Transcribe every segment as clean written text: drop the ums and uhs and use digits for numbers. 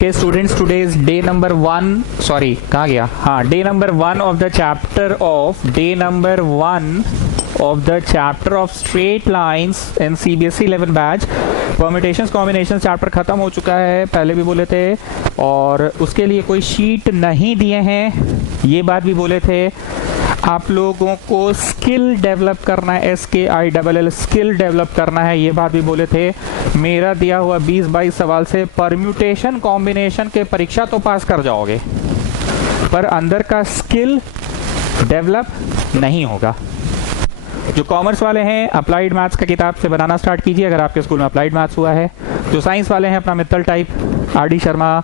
Okay, students, today is day number 1. Sorry, कहाँ गया? हाँ, day number 1 of the chapter of straight lines in CBSE 11 batch. Permutations combinations chapter खत्म हो चुका है, पहले भी बोले थे, और उसके लिए कोई शीट नहीं दिए हैं. ये बात भी बोले थे. आप लोगों को स्किल डेवलप करना है, SKILL स्किल डेवलप करना है, ये बात भी बोले थे. मेरा दिया हुआ 20-22 सवाल से परम्यूटेशन कॉम्बिनेशन के परीक्षा तो पास कर जाओगे, पर अंदर का स्किल डेवलप नहीं होगा. जो कॉमर्स वाले हैं अप्लाइड मैथ्स का किताब से बनाना स्टार्ट कीजिए अगर आपके स्कूल में अप्लाइड मैथ्स हुआ है. जो साइंस वाले हैं अपना मित्तल टाइप, RD शर्मा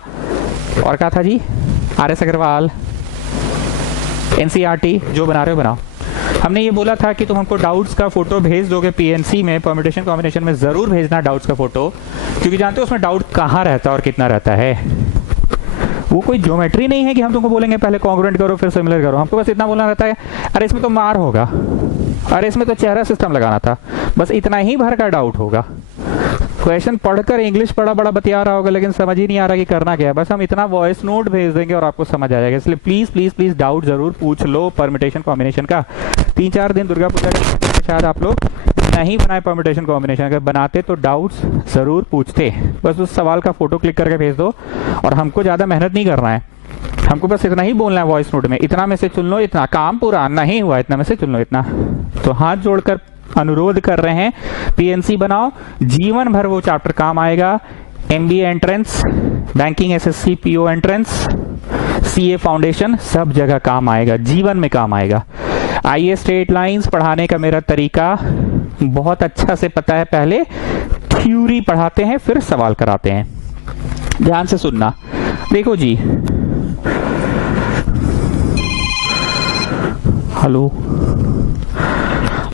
और क्या था जी, RS अग्रवाल, NCERT जो बना रहे हो बनाओ. हमने ये बोला था कि तुम हमको डाउट्स का फोटो भेज दोगे PNC में, परम्यूटेशन कॉम्बिनेशन में जरूर भेजना डाउट्स का फोटो, क्योंकि जानते हो उसमें डाउट कहाँ रहता है और कितना रहता है. वो कोई ज्योमेट्री नहीं है कि हम तुमको बोलेंगे पहले कॉन्ग्रुएंट करो फिर सिमिलर करो. हमको बस इतना बोलना रहता है, अरे इसमें तो मार होगा, अरे इसमें तो चेहरा सिस्टम लगाना था, बस इतना ही भर का डाउट होगा. क्वेश्चन पढ़कर इंग्लिश बड़ा बतिया रहा होगा लेकिन समझ ही नहीं आ रहा कि करना क्या है. बस हम इतना वॉइस नोट भेज देंगे और आपको समझ आ जाएगा. इसलिए प्लीज प्लीज प्लीज डाउट जरूर पूछ लो परम्यूटेशन कॉम्बिनेशन का. 3-4 दिन दुर्गा पूजा के शायद आप लोग नहीं बनाए परम्यूटेशन कॉम्बिनेशन, अगर बनाते तो डाउट्स जरूर पूछते. बस उस सवाल का फोटो क्लिक करके भेज दो, और हमको ज्यादा मेहनत नहीं करना है, हमको बस इतना ही बोलना है वॉइस नोट में, इतना में से चुन लो, इतना काम पूरा नहीं हुआ, इतना में से चुन लो इतना. तो हाथ जोड़कर अनुरोध कर रहे हैं, PNC बनाओ, जीवन भर वो चैप्टर काम आएगा. MBA entrance, banking SSC PO entrance, CA foundation, सब जगह काम आएगा, जीवन में काम आएगा. आइए, स्ट्रेट लाइंस पढ़ाने का मेरा तरीका बहुत अच्छा से पता है. पहले थ्योरी पढ़ाते हैं फिर सवाल कराते हैं. ध्यान से सुनना. देखो जी, हेलो,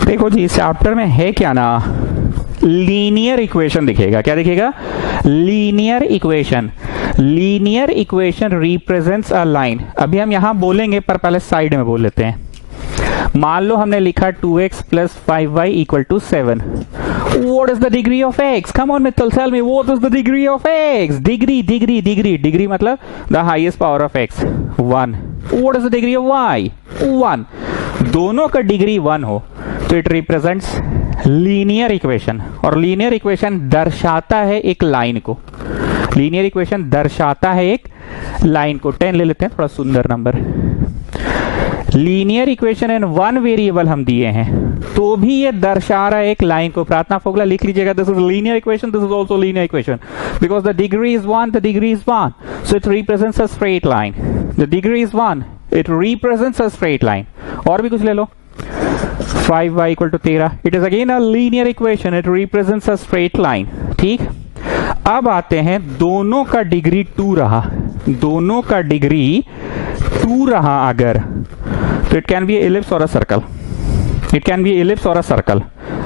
देखो जी, इस चैप्टर में है क्या ना, लीनियर इक्वेशन दिखेगा. क्या दिखेगा? Linear equation. Linear equation represents a line. अभी हम यहां बोलेंगे पर पहले साइड में बोल लेते हैं. मान लो हमने लिखा 2x + 5y = 7. What is the degree of x? Come on, Mittal, tell me what is the degree of x? Degree मतलब the highest power of x 1. What is the degree of y? 1. दोनों का degree 1 हो तो it represents linear equation. और linear equation दर्शाता है एक line को. लीनियर इक्वेशन दर्शाता है एक लाइन को. 10 ले लेते हैं, थोड़ा सुंदर number. Linear equation in 1 variable हम दिए हैं तो भी ये दर्शा रहा है एक लाइन को. प्रार्थना फॉर्मूला लिख लीजिएगा. This is linear equation, this is also linear equation, because the degree is 1, the degree is 1, so it represents a straight line. The degree is 1, it represents a straight line. और भी कुछ ले लो. 5y = 13, it is again a linear equation, it represents a straight line. ठीक. अब आते हैं, दोनों का डिग्री 2 रहा, दोनों का डिग्री 2 रहा अगर, तो इट कैन बी एलिप्स और a circle. It can B ellipse और अ सर्कल.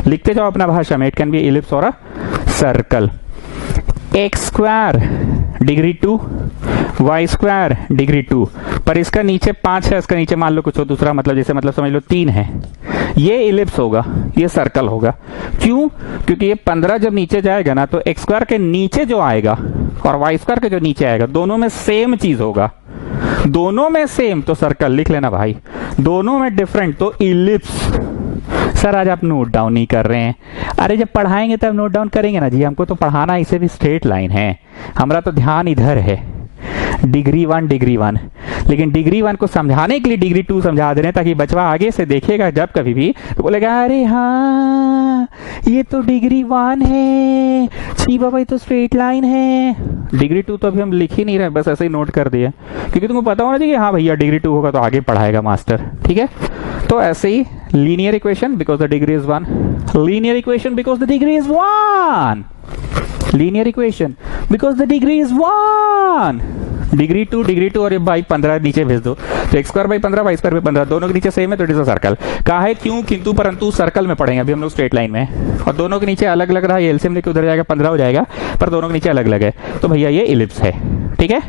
लिखते जाओ अपना भाषा में. इट कैन बी एलिप्स और a circle. x² degree 2, y² degree 2, पर इसका नीचे 5 है, इसका नीचे मान लो कुछ हो दूसरा, मतलब जैसे मतलब समझ लो 3 है. ये इलिप्स होगा, ये सर्कल होगा. क्यों? क्योंकि ये 15 जब नीचे जाएगा ना तो x² के नीचे जो आएगा और y² के जो नीचे आएगा दोनों में सेम चीज होगा. दोनों में सेम तो सर्कल लिख लेना भाई, दोनों में डिफरेंट तो इलिप्स. सर आज आप नोट डाउन नहीं कर रहे हैं. अरे जब पढ़ाएंगे तब नोट डाउन करेंगे ना जी. हमको तो पढ़ाना इसे भी स्ट्रेट लाइन है, हमारा तो ध्यान इधर है. डिग्री 1 डिग्री 1, लेकिन डिग्री 1 को समझाने के लिए डिग्री 2 समझा दे रहे हैं ताकि बचवा आगे से देखेगा जब कभी भी तो बोलेगा अरे हाँ ये तो डिग्री 1 है, छी बाबा ये तो स्ट्रेट लाइन है. डिग्री 2 तो अभी हम लिख ही नहीं रहे, बस ऐसे ही नोट कर दिया, क्योंकि तुमको पता होना चाहिए हाँ भैया डिग्री 2 होगा तो आगे पढ़ाएगा मास्टर. ठीक है. तो ऐसे ही linear equation because the degree is 1, linear equation because the degree is 1, linear equation because the degree is 1. Degree 2 और ये भाई 15 नीचे भेज दो तो x² / 15, y² / 15 दोनों के नीचे सेम है तो इट इज अ सर्कल. कहा है क्यों, किंतु परंतु सर्कल में पढ़ेंगे अभी हम लोग स्ट्रेट लाइन में, और दोनों के नीचे अलग अलग रहा. ये एलसीएम लेके उधर जाएगा 15 हो जाएगा, पर दोनों के नीचे अलग अलग है तो भैया ये इलिप्स है. ठीक है.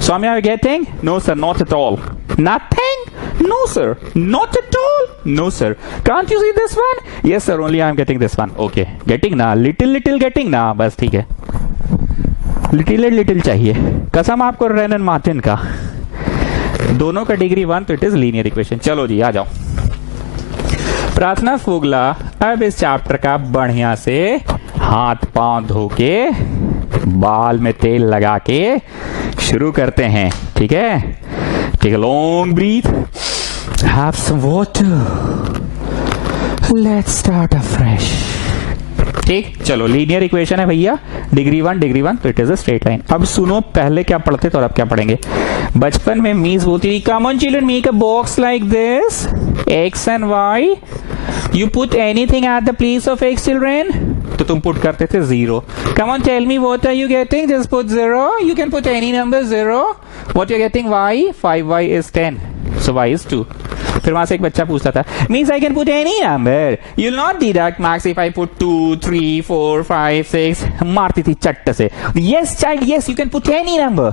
Soumya, are you getting? No sir, not at all. Nothing? No sir, not at all. No sir. Can't you see this one? Yes sir, only I am getting this one. Okay, getting ना, little getting ना, बस ठीक है. Little चाहिए, कसम आपको रेनन Martin का, दोनों का डिग्री 1 तो इट इज लीनियर इक्वेशन। चलो जी आ जाओ। प्रार्थना फोगला अब इस चैप्टर का बढ़िया से हाथ पांव धो के बाल में तेल लगा के शुरू करते हैं, ठीक है? Take a long breath, have some water, let's start afresh. ठीक, चलो लीनियर इक्वेशन है भैया, डिग्री 1 तो it is a straight line. अब सुनो, पहले क्या पढ़ते थे और अब क्या पढ़ेंगे। बचपन में मीस बोलती थी, come on children make a box like this, X and Y, you put anything at the place of X children, तो तुम पुट करते थे 0। Come on tell me what are you getting, just put 0, you can put any number 0, what you getting, y, 5y is 10, so y is 2। फिर वहां से एक बच्चा पूछता था, means I can put any number, you will not deduct marks if I put 2, 3, 4, 5, 6, मारती थी चट्ट से, yes child yes you can put any number.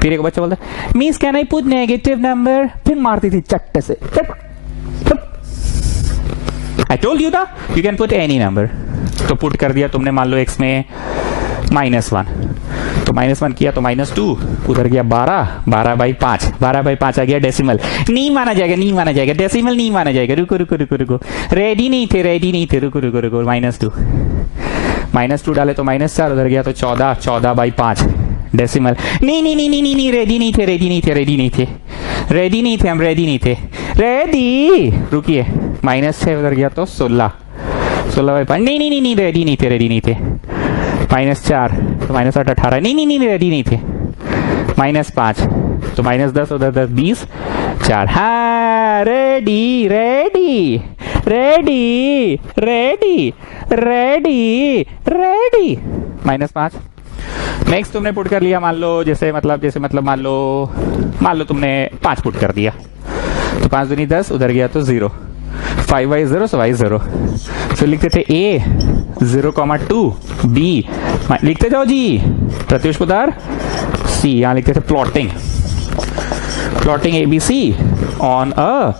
फिर एक बच्चा बोलता, means can I put negative number, फिर मारती थी चट्ट से, आई टोल्ड यू ना you can put any number. तो पुट कर दिया तुमने, मान लो x में -1, तो -1 किया तो -2, उधर गया 12/5, 12/5 आ गया डेसिमल, नहीं माना जाएगा, डेसिमल नहीं माना जाएगा, रुको, रेडी नहीं थे, रुको, -2 डाले तो -4, उधर गया तो 14/5 डेसिमल, नहीं, रेडी नहीं थे, रेडी, रुकिए, -6 उधर गया तो 16/5, नहीं, रेडी नहीं थे, -4 तो -8 18, नहीं, रेडी नहीं थे, -5 तो -10 उधर 10 20 4, हाँ रेडी, -5। नेक्स्ट तुमने पुट कर लिया, मान लो तुमने 5 पुट कर दिया, तो 5 दूनी 10, उधर गया तो 0, 5y 0, so y 0, so लिखते थे a 0,2, b लिखते जाओ जी, प्रत्युष पुदार c, यहां लिखते थे plotting ABC on a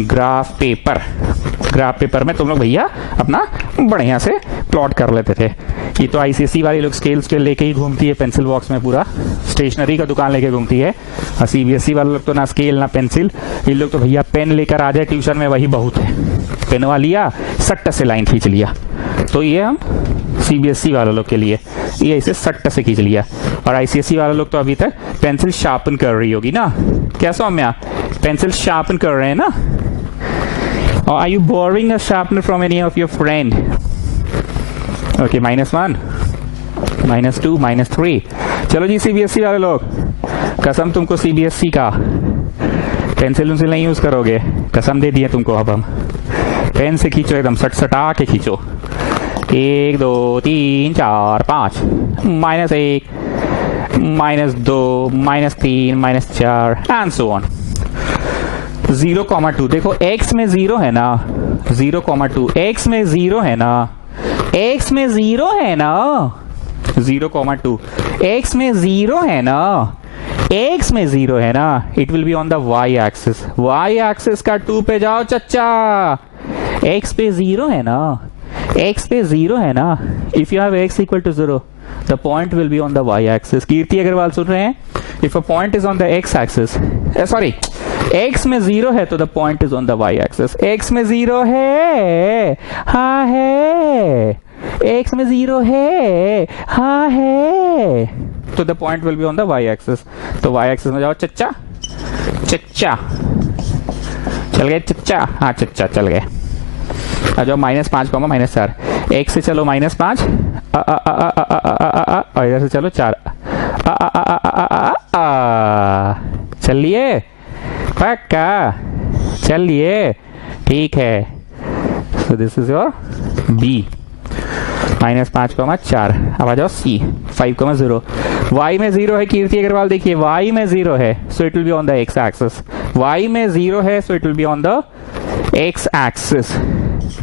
graph paper में तुम लोग भैया अपना बढ़िया से प्लॉट कर लेते थे। ये तो आईसीएसई वाले लोग स्केल लेके ही घूमती है, पेंसिल बॉक्स में पूरा स्टेशनरी का दुकान लेके घूमती है, और सीबीएसई वाले लोग तो ना स्केल ना पेंसिल, ये लोग तो भैया पेन लेकर आ जाए ट्यूशन में वही बहुत है, पेनवा लिया सट्ट से लाइन खींच लिया। तो ये हम सीबीएसई वाले लोग के लिए ये इसे सट्ट से खींच लिया, और आईसीएसई वाले लोग तो अभी तक पेंसिल शार्पन कर रही होगी ना, क्या सौम्या, पेंसिल शार्पन कर रहे हैं ना? Or are you borrowing a sharpener from any of your friend? Okay, -1, -2, -3। चलो जी सीबीएसई वाले लोग, कसम तुमको सीबीएसई का पेंसिल उंसिल नहीं यूज करोगे, कसम दे दिए तुमको। अब हम पेन से खींचो, एकदम सटा के खींचो, 1 2 3 4 5, -1, -2, -3, -4 एंड सो ऑन। 0,2 देखो, x में 0 है ना, 0,2 x में 0 है ना, 0,2 x में 0 है ना, it will be on the y axis का 2 पे जाओ चच्चा, x पे 0 है ना, if you have x equal to 0 the point will be on the y axis. Kirti Agarwal सुन रहे हैं, if a point is on the x axis, sorry x में 0 है तो the point is on the y axis. x में 0 है, हाँ है, x में 0 है, हाँ है, तो the point will be on the y axis. तो y एक्सिस में जाओ चच्चा, चल गए चच्चा, हाँ चच्चा चल गए। आ जाओ -5, -4, x से चलो -5, और इधर से चलो 4, चलिए पक्का, चलिए ठीक है। सो दिस इज योर b, -5,4। अब आ जाओ c, 5,0। y में 0 है कीर्ति अग्रवाल, देखिए y में 0 है, so it will be on the x axis. y में 0 है, so it will be on the x axis.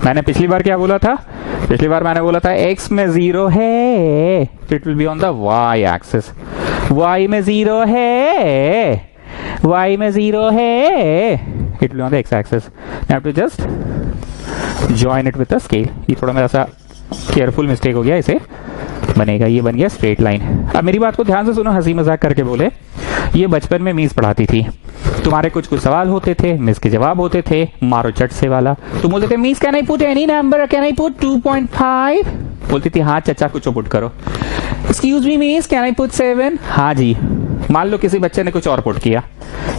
मैंने पिछली बार क्या बोला था? पिछली बार मैंने बोला था x में 0 है, तो it will be on the y axis. y में 0 है, y में 0 है, it will be on the x axis. Now to just join it with the scale. ये थोड़ा मेरा सा केयरफुल मिस्टेक हो गया, इसे बनेगा, ये बन गया स्ट्रेट लाइन। अब मेरी बात को ध्यान से सुनो, हंसी मजाक करके बोले, ये बचपन में मिस पढ़ाती थी, तुम्हारे कुछ कुछ सवाल होते थे, मिस के जवाब होते थे, मारो चट से वाला। तुम बोलते थे miss can I put any number, can I put 2.5? बोलती थी हाँ चचा कुछ पुट करो। Excuse me miss can I put 7? हाँ जी। मान लो किसी बच्चे ने कुछ और पुट किया,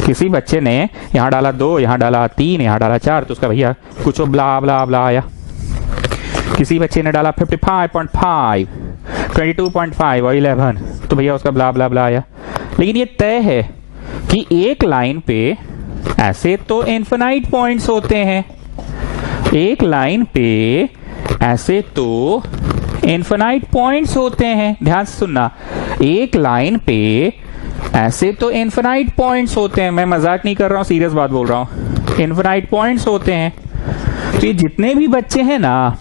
किसी बच्चे ने यहाँ डाला 2, यहाँ डाला 3, यहाँ डाला 4, तो उसका भैया कुछ ब्ला ब्ला ब्ला आया। किसी बच्चे ने डाला 55.5, 22.5 और 11, तो भैया उसका ब्ला ब्ला ब्ला आया। लेकिन ये तय है कि एक लाइन पे ऐसे तो इनफिनाइट पॉइंट्स होते हैं, एक लाइन पे ऐसे तो इनफिनाइट पॉइंट्स होते हैं। ध्यान से सुनना, एक लाइन पे ऐसे तो इनफिनाइट पॉइंट्स होते हैं, मैं मजाक नहीं कर रहा हूं, सीरियस बात बोल रहा हूं, इनफिनाइट पॉइंट्स होते हैं। तो ये जितने भी बच्चे हैं ना,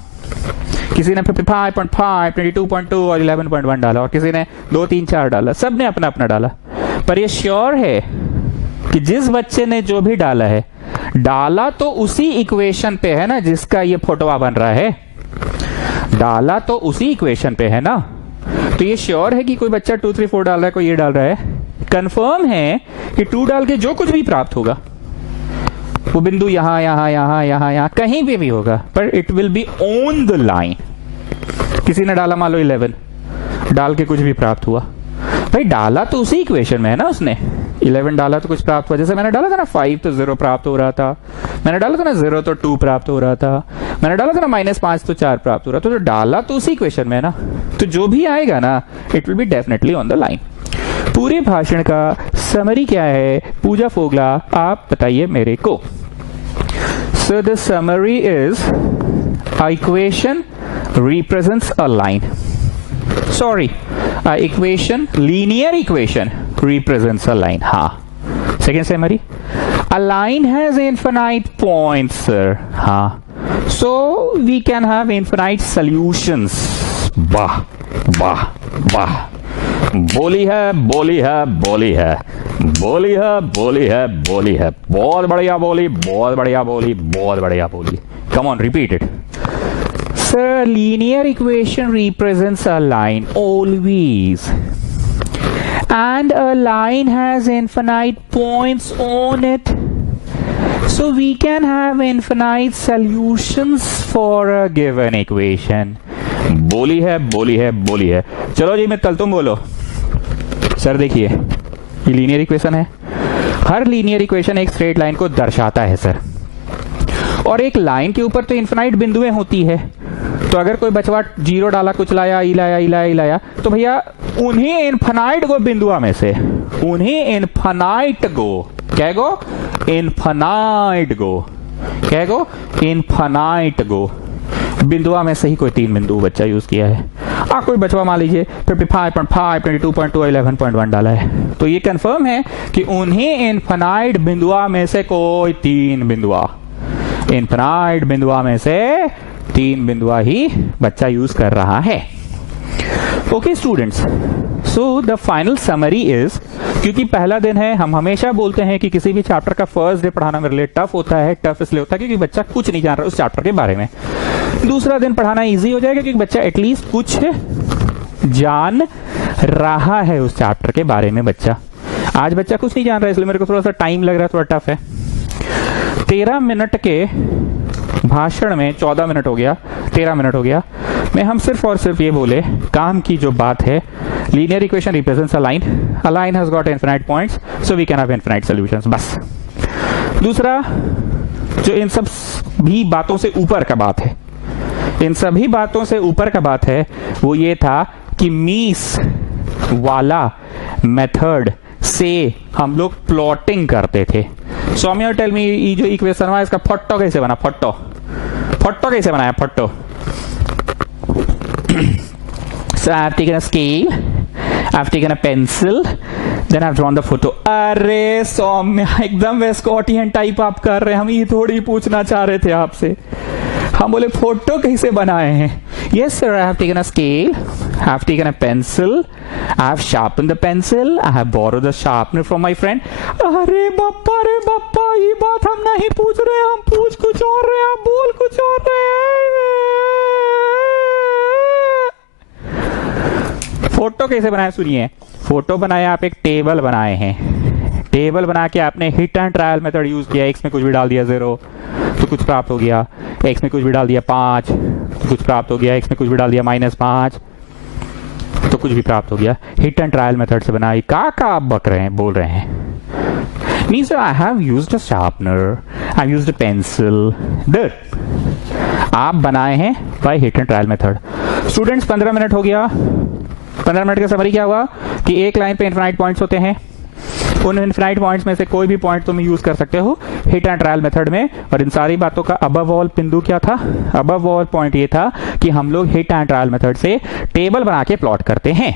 किसी ने 55.5, 22.2 और 11.1 डाला, और किसी ने 2, 3, 4 डाला, सब ने अपना अपना डाला। पर ये श्योर है कि जिस बच्चे ने जो भी डाला है, डाला तो उसी इक्वेशन पे है ना जिसका ये फोटोआ बन रहा है, डाला तो उसी इक्वेशन पे है ना। तो ये श्योर है कि कोई बच्चा 2, 3, 4 डाल रहा है, कोई ये डाल रहा है। कंफर्म है कि 2 डाल के जो कुछ भी प्राप्त होगा वो बिंदु यहां यहां यहां यहां यहां कहीं पे भी होगा, पर it will be on the line. किसी ने डाला मान लो 11, डाल के कुछ भी प्राप्त हुआ, भाई डाला तो उसी इक्वेशन में है ना उसने। 11 डाला तो कुछ प्राप्त हुआ, जैसे मैंने डाला था ना 5 तो 0 प्राप्त हो रहा था, मैंने डाला था ना 0 तो 2 प्राप्त हो रहा था, मैंने डाला था ना -5 तो 4 प्राप्त हो रहा था। तो डाला तो उसी इक्वेशन में है ना, तो जो भी आएगा ना it will be definitely on the line. पूरे भाषण का समरी क्या है पूजा फोगला, आप बताइए मेरे को। So the summary is a equation represents a line. Sorry, equation, linear equation represents a line. हाँ. Second summary. A line has infinite points, sir. हाँ. So we can have infinite solutions. वाह, वाह, वाह. बोली है, बोली है, बोली है, बोली है, बोली है, बोली है. बहुत बढ़िया बोली, बहुत बढ़िया बोली, बहुत बढ़िया बोली. Come on, repeat it. Sir, a linear equation represents a line always, and a line has infinite points on it, so we can have infinite solutions for a given equation. बोली है, बोली है, बोली है. चलो जी मित्तल तुम बोलो. सर देखिए ये लीनियर इक्वेशन है, हर लीनियर इक्वेशन एक स्ट्रेट लाइन को दर्शाता है सर, और एक लाइन के ऊपर तो इन्फिनाइट बिंदुएं होती है। तो अगर कोई बचवा 0 डाला, कुछ लाया, ई लाया, ई लाया, ई लाया, तो भैया उन्हीं इन्फिनाइट गो बिंदुआ में से, उन्हीं इन्फिनाइट गो, क्या गो? इन्फिनाइट गो, क्या गो? इन्फिनाइट गो बिंदुआ में से ही कोई 3 बिंदु बच्चा यूज किया है। कोई बचवा मान लीजिए 55.5, 22.2, 11.1 डाला है, तो ये कंफर्म है कि उन्हीं इन्फिनाइट बिंदुआ में से कोई 3 बिंदुआ, इन्फिनाइट बिंदुआ में से 3 बिंदुआ ही बच्चा यूज कर रहा है। Okay students, so the final summary is, क्योंकि पहला दिन है, हम हमेशा बोलते हैं कि किसी भी चैप्टर का फर्स्ट डे पढ़ाना मेरे लिए टफ होता है। टफ इसलिए होता है क्योंकि बच्चा कुछ नहीं जान रहा उस चैप्टर के बारे में। दूसरा दिन पढ़ाना इजी हो जाएगा क्योंकि बच्चा एटलीस्ट कुछ जान रहा है उस चैप्टर के बारे में। बच्चा आज बच्चा कुछ नहीं जान रहा है, इसलिए मेरे को थोड़ा सा टाइम लग रहा है, थोड़ा टफ है। 13 मिनट के भाषण में 14 मिनट हो गया, 13 मिनट हो गया में हम सिर्फ और सिर्फ ये बोले, काम की जो बात है, linear equation represents a line has got infinite points, so we can have infinite solutions, बस। दूसरा जो इन सब भी बातों से ऊपर का बात है, इन सभी बातों से ऊपर का बात है, वो ये था कि मीस वाला मेथड से हम लोग प्लॉटिंग करते थे। सौम्या टेल मी, ये जो इक्वेशन हुआ इसका फट्टो कैसे बना? फट्टो फट्टो कैसे बनाया? फट्टो So I have taken a scale, I have taken a pencil, then I have drawn the photo. अरे सौम्या एकदम वेस्कॉटियन टाइप आप कर रहे हैं, हम ये थोड़ी पूछना चाह रहे थे आपसे, हम बोले फोटो कैसे बनाए हैं। Yes sir, I have taken a scale, I have taken a pencil, I have sharpened the pencil, I have borrowed the sharpener from my friend. अरे बप्पा ये बात हम नहीं पूछ रहे, हम पूछ कुछ और रहे, हम बोल कुछ और रहे हैं। फोटो कैसे बनाया सुनिए। फोटो बनाया, आप एक टेबल बनाए हैं, टेबल बना के आपने hit and trial method use किया। एक्स में कुछ भी डाल दिया 0 तो कुछ प्राप्त हो गया, एक्स में कुछ भी डाल दिया 5 तो कुछ प्राप्त हो गया, एक्स में कुछ भी डाल दिया -5 तो कुछ भी प्राप्त हो गया। हिट एंड ट्रायल मेथड से बनाई। का आप बक रहे हैं, बोल रहे हैं। Means that I have used a sharpener, I've used a pencil. That आप बनाए हैं by hit and trial method. Students 15 minute हो गया। 15 मिनट का समरी क्या हुआ कि एक लाइन पे इनफिनाइट पॉइंट्स होते हैं, उन इनफिनाइट पॉइंट्स में से कोई भी पॉइंट तुम यूज कर सकते हो हिट एंड ट्रायल मेथड में। और इन सारी बातों का अबव ऑल बिंदु क्या था? अबव ऑल पॉइंट ये था कि हम लोग हिट एंड ट्रायल मेथड से टेबल बना के प्लॉट करते हैं।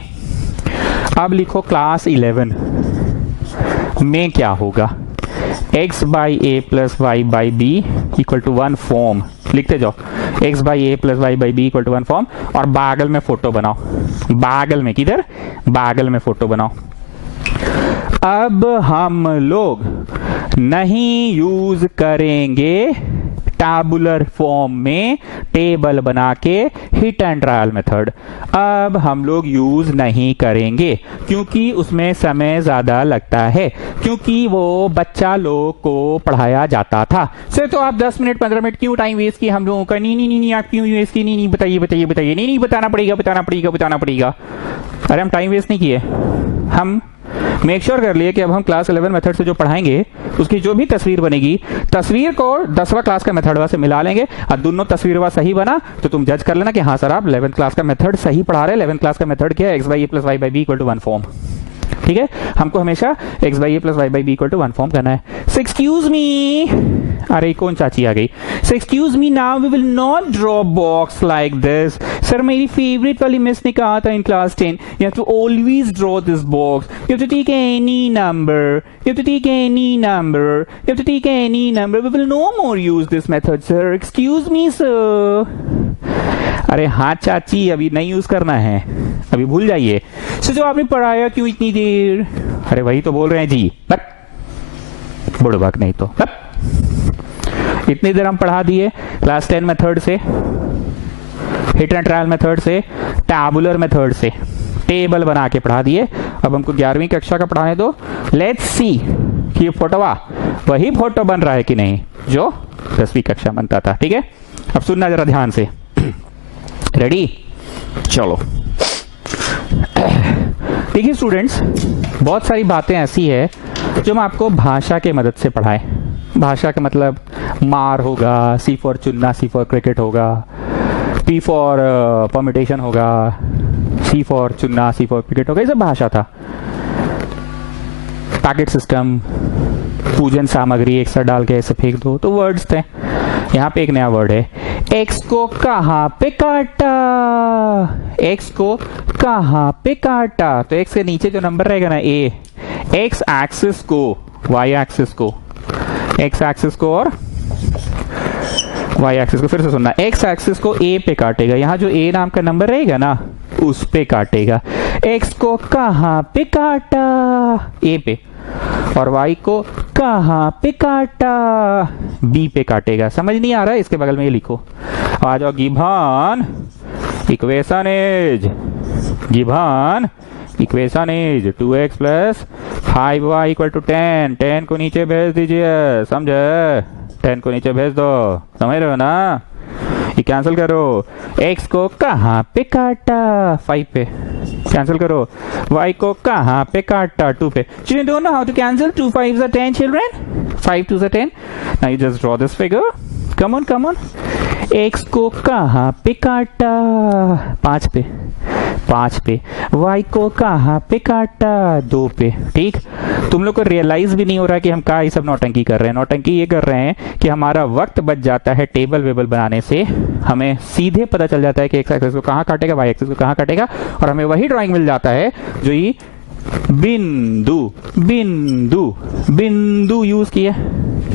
अब लिखो क्लास 11 में क्या होगा? x by A plus Y by B equal to 1 form. लिखते जाओ, x by A plus Y by B equal to 1 form. और बागल में फोटो बनाओ, बागल में, किधर? बागल में फोटो बनाओ। अब हम लोग नहीं यूज करेंगे टैबुलर फॉर्म में टेबल बना के हिट एंड ट्रायल मेथड। अब हम लोग यूज नहीं करेंगे क्योंकि उसमें समय ज्यादा लगता है, क्योंकि वो बच्चा लोग को पढ़ाया जाता था। सर तो आप 10 मिनट 15 मिनट क्यों टाइम वेस्ट किए हम लोगों का? नहीं आप क्यों वेस्ट किए? नहीं बताइए बताइए बताइए। नहीं बताना पड़ेगा। अरे हम टाइम वेस्ट नहीं किए, हम मेक श्योर कर लिए कि अब हम क्लास 11 मेथड से जो पढ़ाएंगे उसकी जो भी तस्वीर बनेगी, तस्वीर को 10वां क्लास का मेथडवा से मिला लेंगे और दोनों तस्वीरवा सही बना तो तुम जज कर लेना कि हाँ सर आप 11th क्लास का मेथड सही पढ़ा रहे हैं। 11th क्लास का मेथड क्या है? x by A plus Y by B equal to 1 form. ठीक है, हमको हमेशा x by A plus Y by B equal to 1 form करना है। सो एक्सक्यूज मी, अरे कौन चाची आ गई? So excuse me, now we will not draw box like this. Sir मेरी फेवरेट वाली मिस ने कहा था in class 10 you have to always draw this box, you have to take any number, you have to take any number, you have to take any number. We will no more use this method sir. Excuse me sir. अरे हाँ चाची, अभी नहीं use करना है, अभी भूल जाइए। सो जो आपने पढ़ाया क्यों इतनी देर? अरे वही तो बोल रहे हैं जी, बुड़बक नहीं तो इतनी देर हम पढ़ा दिए क्लास 10 मेथड से, हिट एंड ट्रायल मेथड से, टैबुलर मेथड से टेबल बना के पढ़ा दिए। अब हमको 11वीं कक्षा का पढ़ाने दो। लेट्स सी कि फोटोवा वही फोटो बन रहा है कि नहीं जो 10वीं कक्षा बनता था। ठीक है, अब सुनना जरा ध्यान से। रेडी? चलो देखिए स्टूडेंट्स, बहुत सारी बातें ऐसी है जो हम आपको भाषा के मदद से पढ़ाएं। भाषा का मतलब मार होगा, सी फॉर चुनना, सी फॉर क्रिकेट होगा, पी फॉर परमिटेशन होगा, सी फॉर चुनना, सी फॉर क्रिकेट होगा, ये सब भाषा था। पैकेट सिस्टम, पूजन सामग्री एक साथ डाल के ऐसे फेंक दो, तो वर्ड्स थे। यहाँ पे एक नया वर्ड है, एक्स को कहाँ पे काटा, एक्स को कहाँ पे काटा। तो एक्स के नीचे जो नंबर रहेगा ना ए, एक्स एक्सिस को, वाई एक्सिस को, एक्स एक्सिस को और वाई एक्सिस को, फिर से सुनना, एक्स एक्सिस को ए पे काटेगा। यहाँ जो ए नाम का नंबर रहेगा ना उस पे काटेगा। एक्स को कहाँ पे काटा? ए पे। और वाई को कहाँ पे काटा? बी पे काटेगा। समझ नहीं आ रहा है? इसके बगल में ये लिखो, आ जाओ, given equation is, given equation is 2x plus 5y equal to 10। 10 को नीचे भेज दीजिए, समझे? 10 को नीचे भेज दो, समझ रहे हो ना? ये कैंसिल करो, x को कहाँ पे काटा? 5 पे। कैंसिल करो, y को कहाँ पे काटा? 2 पे। Children don't know how to cancel? 2 5s are 10 children. 5 2s are 10. Now you just draw this figure. Come on, come on. x को कहाँ पे काटा? 5 पे। 5 पे। y को कहाँ पे काटा? 2 पे। ठीक, तुम लोग को रियलाइज भी नहीं हो रहा कि हम क्या ये सब नौटंकी कर रहे हैं। नौटंकी ये कर रहे हैं कि हमारा वक्त बच जाता है टेबल वेबल बनाने से, हमें सीधे पता चल जाता है कि एक्स एक्सिस को कहाँ काटेगा, वाई एक्सिस को कहाँ काटेगा, और हमें वही ड्राइंग मिल जाता है जो ये बिंदु बिंदु बिंदु यूज किया।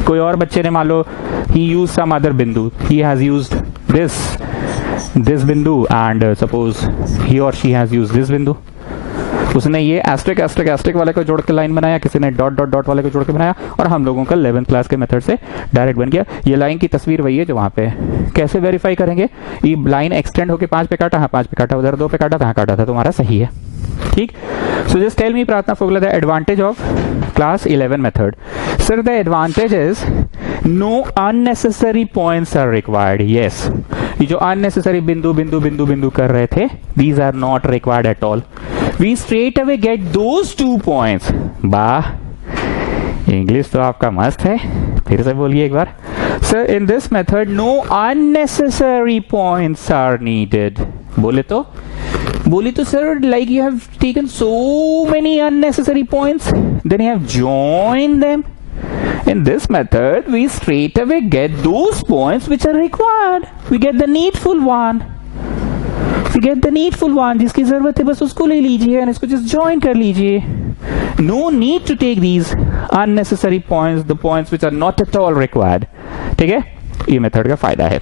कोई और बच्चे ने मान लो ही यूज सम अदर बिंदु, ही हैज यूज्ड this बिंदु and suppose he or she has used this बिंदु। उसने ये एस्ट्रिक एस्ट्रिक एस्ट्रिक वाले को जोड़ के लाइन बनाया, किसी ने डॉट डॉट डॉट वाले को जोड़ के बनाया, और हम लोगों का 11th क्लास के मेथड से डायरेक्ट बन गया। ये लाइन की तस्वीर वही है जो वहां पे। कैसे वेरीफाई करेंगे? ये लाइन एक्सटेंड होके 5 पे काटा, हाँ 5 पे काटा, उधर 2 पे काटा था, हाँ काटा था, तुम्हारा सही है। ठीक. So just tell me Pratna Fogla the advantage of class 11 method. Sir, the advantage is no unnecessary points are required. Yes, ये जो unnecessary बिंदु बिंदु बिंदु बिंदु कर रहे थे, these are not required at all. We straight away get those 2 points. वाह, इंग्लिश तो आपका मस्त है. फिर से बोलिए एक बार. Sir, in this method no unnecessary points are needed. बोले तो sir, like you have taken so many unnecessary points, then you have joined them. In this method, we straight away get those points which are required. We get the needful one. जिसकी जरूरत है बस उसको ले लीजिए और इसको just join कर लीजिए. No need to take these unnecessary points, the points which are not at all required. ठीक है, ये मेथड का फायदा है.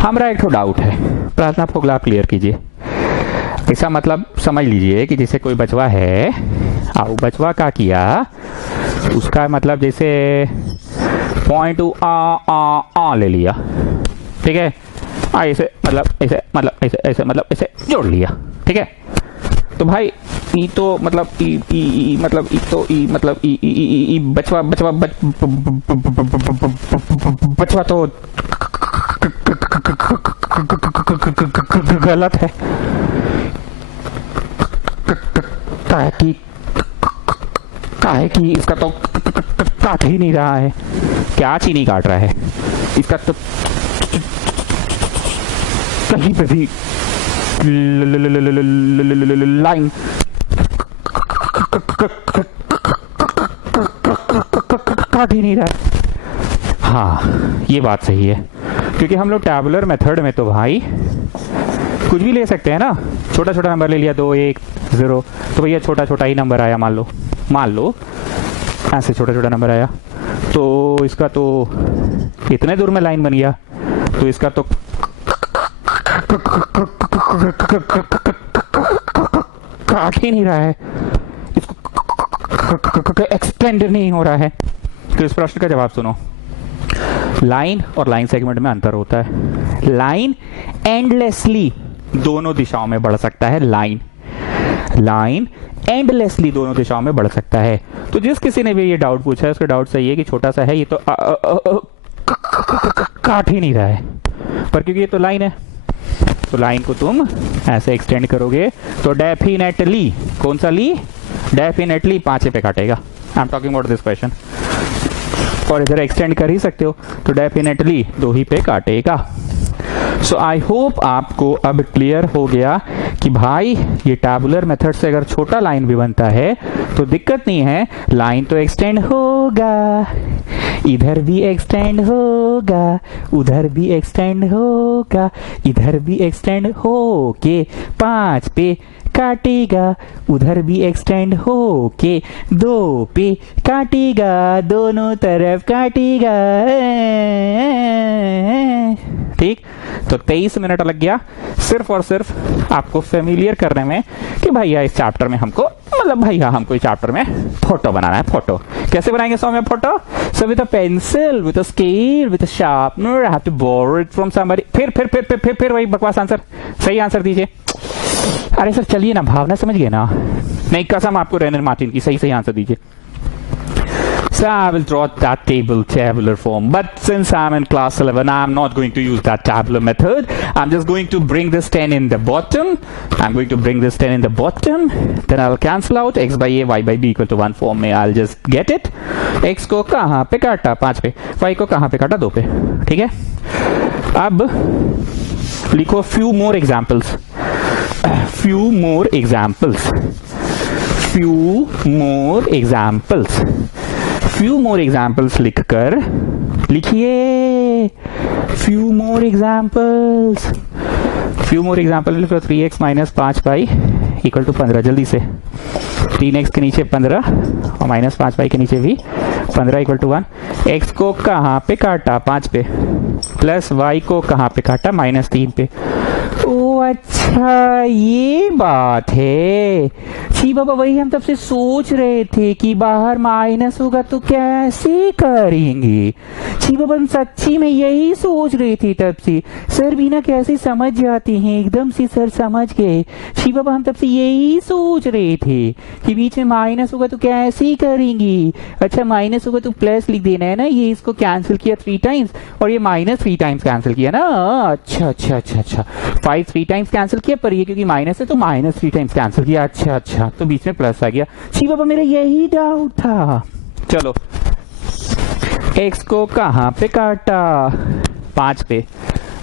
हमारा एक तो डाउट है, प्रार्थना फोगला आप क्लियर कीजिए. ऐसा मतलब समझ लीजिए कि जैसे कोई बचवा है, आओ बचवा का किया, उसका मतलब जैसे पॉइंट आ ले लिया. ठीक है, ऐसे मतलब ऐसे जोड़ लिया. ठीक है, तो भाई ई तो मतलब बचवा तो गलत है. काहे कि इसका तो काट ही नहीं रहा है. क्या चीज नहीं काट रहा है इसका तो कहीं पे भी लाइन काट ही नहीं रहा है. हाँ, ये बात सही है, क्योंकि हम लोग टैबुलर मेथड में तो भाई कुछ भी ले सकते हैं ना. छोटा छोटा नंबर ले लिया, 2 1 0, तो भैया छोटा छोटा ही नंबर आया. मान लो ऐसे छोटा छोटा नंबर आया, तो इसका तो इतने दूर में लाइन बन गया, तो इसका तो काट ही नहीं रहा है, इसको एक्सटेंड नहीं हो रहा है. तो इस प्रश्न का जवाब सुनो. लाइन और लाइन सेगमेंट में अंतर होता है. लाइन एंडलेसली दोनों दिशाओं में बढ़ सकता है. लाइन एंडलेसली दोनों दिशाओं में बढ़ सकता है. तो जिस किसी ने भी ये डाउट पूछा है, उसका डाउट सही है कि छोटा सा है, ये तो काट ही नहीं रहा है. पर क्योंकि ये तो लाइन है, तो लाइन को तुम ऐसे एक्सटेंड करोगे तो डेफिनेटली, कौन सा ली, डेफिनेटली 5 पे काटेगा. I am talking about this question. और इधर एक्सटेंड कर ही सकते हो, तो डेफिनेटली 2 ही पे काटेगा. सो आई होप आपको अब क्लियर हो गया कि भाई ये टैबुलर मेथड से अगर छोटा लाइन भी बनता है तो दिक्कत नहीं है. लाइन तो एक्सटेंड होगा, इधर भी एक्सटेंड होगा, उधर भी एक्सटेंड होगा, इधर भी एक्सटेंड हो के 5 पे काटेगा, उधर भी एक्सटेंड हो के 2 पे काटेगा, दोनों तरफ काटेगा. ठीक, तो 23 मिनट लग गया सिर्फ और सिर्फ आपको फेमिलियर करने में कि भैया इस चैप्टर में हमको, मतलब भैया हमको इस चैप्टर में फोटो बनाना है. फोटो कैसे बनाएंगे Saumya photo? So with a pencil, with a scale, with a sharpener, I have to borrow it from somebody. फिर वही बकवास आंसर. सही आंसर दीजिए. अरे सर चलिए ना, भावना समझ गए ना. नहीं, कसम आपको रेनर मार्टिन की. सही आंसर दीजिए. So I will draw that tabular form. But since I'm in class 11, I'm not going to use that tabular method. I'm just going to bring this 10 in the bottom. Then I'll cancel out x by a, y by b equal to 1 form में. I'll just get it. x को कहाँ पे काटा? 5 पे. y को कहाँ पे काटा? 2 पे. ठीक है. अब लिखो few more examples. few more examples लिखकर लिखिए. few more examples लिखो. 3x minus 5y equal to 15. जल्दी से 3x के नीचे 15 और माइनस 5y के नीचे भी 15 इक्वल टू 1. x को कहाँ पे काटा? 5 पे. प्लस y को कहाँ पे काटा? -3 पे. ओ अच्छा ये बात है। छी बाबा वही हम तब से सोच रहे थे कि बाहर माइनस होगा तो कैसे करेंगे। छी बाबा हम सच्ची में यही सोच रहे थे तब से। सर भी ना कैसे समझ जाते हैं, एकदम से सर समझ गए। छी बाबा हम तब से यही सोच रहे थे कि बीच में माइनस होगा तो कैसे करेंगे। अच्छा माइनस होगा तो प्लस लिख देना है ना, ये इसको कैंसिल किया 3 टाइम्स और ये माइनस 3 टाइम्स कैंसिल किया ना। अच्छा अच्छा अच्छा अच्छा 5 3 टाइम्स कैंसिल किया, पर ये क्योंकि माइनस है तो माइनस 3 टाइम्स कैंसिल किया। अच्छा अच्छा तो बीच में प्लस आ गया। छी बाबा मेरा यही डाउट था। चलो x को कहां पे काटा, 5 पे।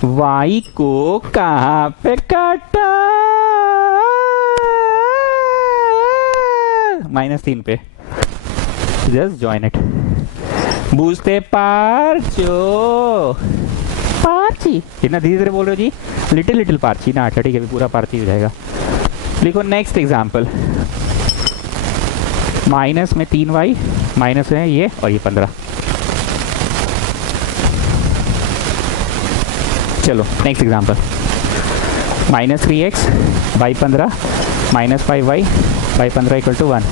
y को कहां पे काटा, -3 पे। Just join it. बूझते पार्चो, पार्ची इतना धीरे धीरे बोल रहे हो जी, लिटिल लिटिल पार्ची ना। अच्छा ठीक है, पूरा पार्ची हो जाएगा। लिखो नेक्स्ट एग्जाम्पल। माइनस में 3y, माइनस है ये और ये 15। चलो next example. -3x by 15 -5y by 15 equal to 1।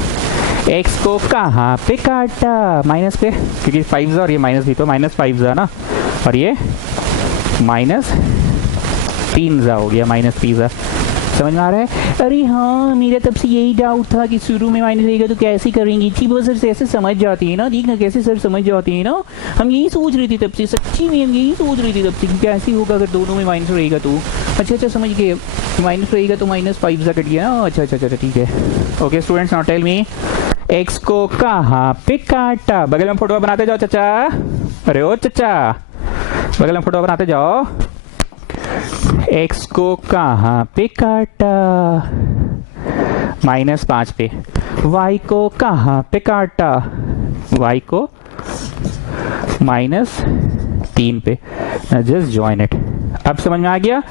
x को कहाँ पे काटा, माइनस पे, क्योंकि 5 और ये माइनस भी तो -5 ना, और ये -3 हो गया, -3। समझ में आ रहा है। अरे हाँ मेरा तब से यही डाउट था कि शुरू में माइनस रहेगा तो कैसे करेंगे। ठीक है सर ऐसे समझ जाती है ना, देखना कैसे सर समझ जाती है ना। हम यही सोच रहे थे तब से, सच्ची में हम यही सोच रहे थे तब से कि कैसे होगा अगर दोनों में माइनस रहेगा तो। अच्छा अच्छा समझ गए, माइनस रहेगा तो -5 कट गया ना। अच्छा अच्छा अच्छा ठीक है। Okay students now tell me, X को कहाँ पे काटा। बगल में फोटो बनाते जाओ चाचा। अरे ओ चाचा बगल में फोटो बनाते जाओ। एक्स को कहाँ पे काटा, -5 पे। वाई को कहाँ पे काटा, वाई को -3 पे। Just join it. अब समझ में आ गया।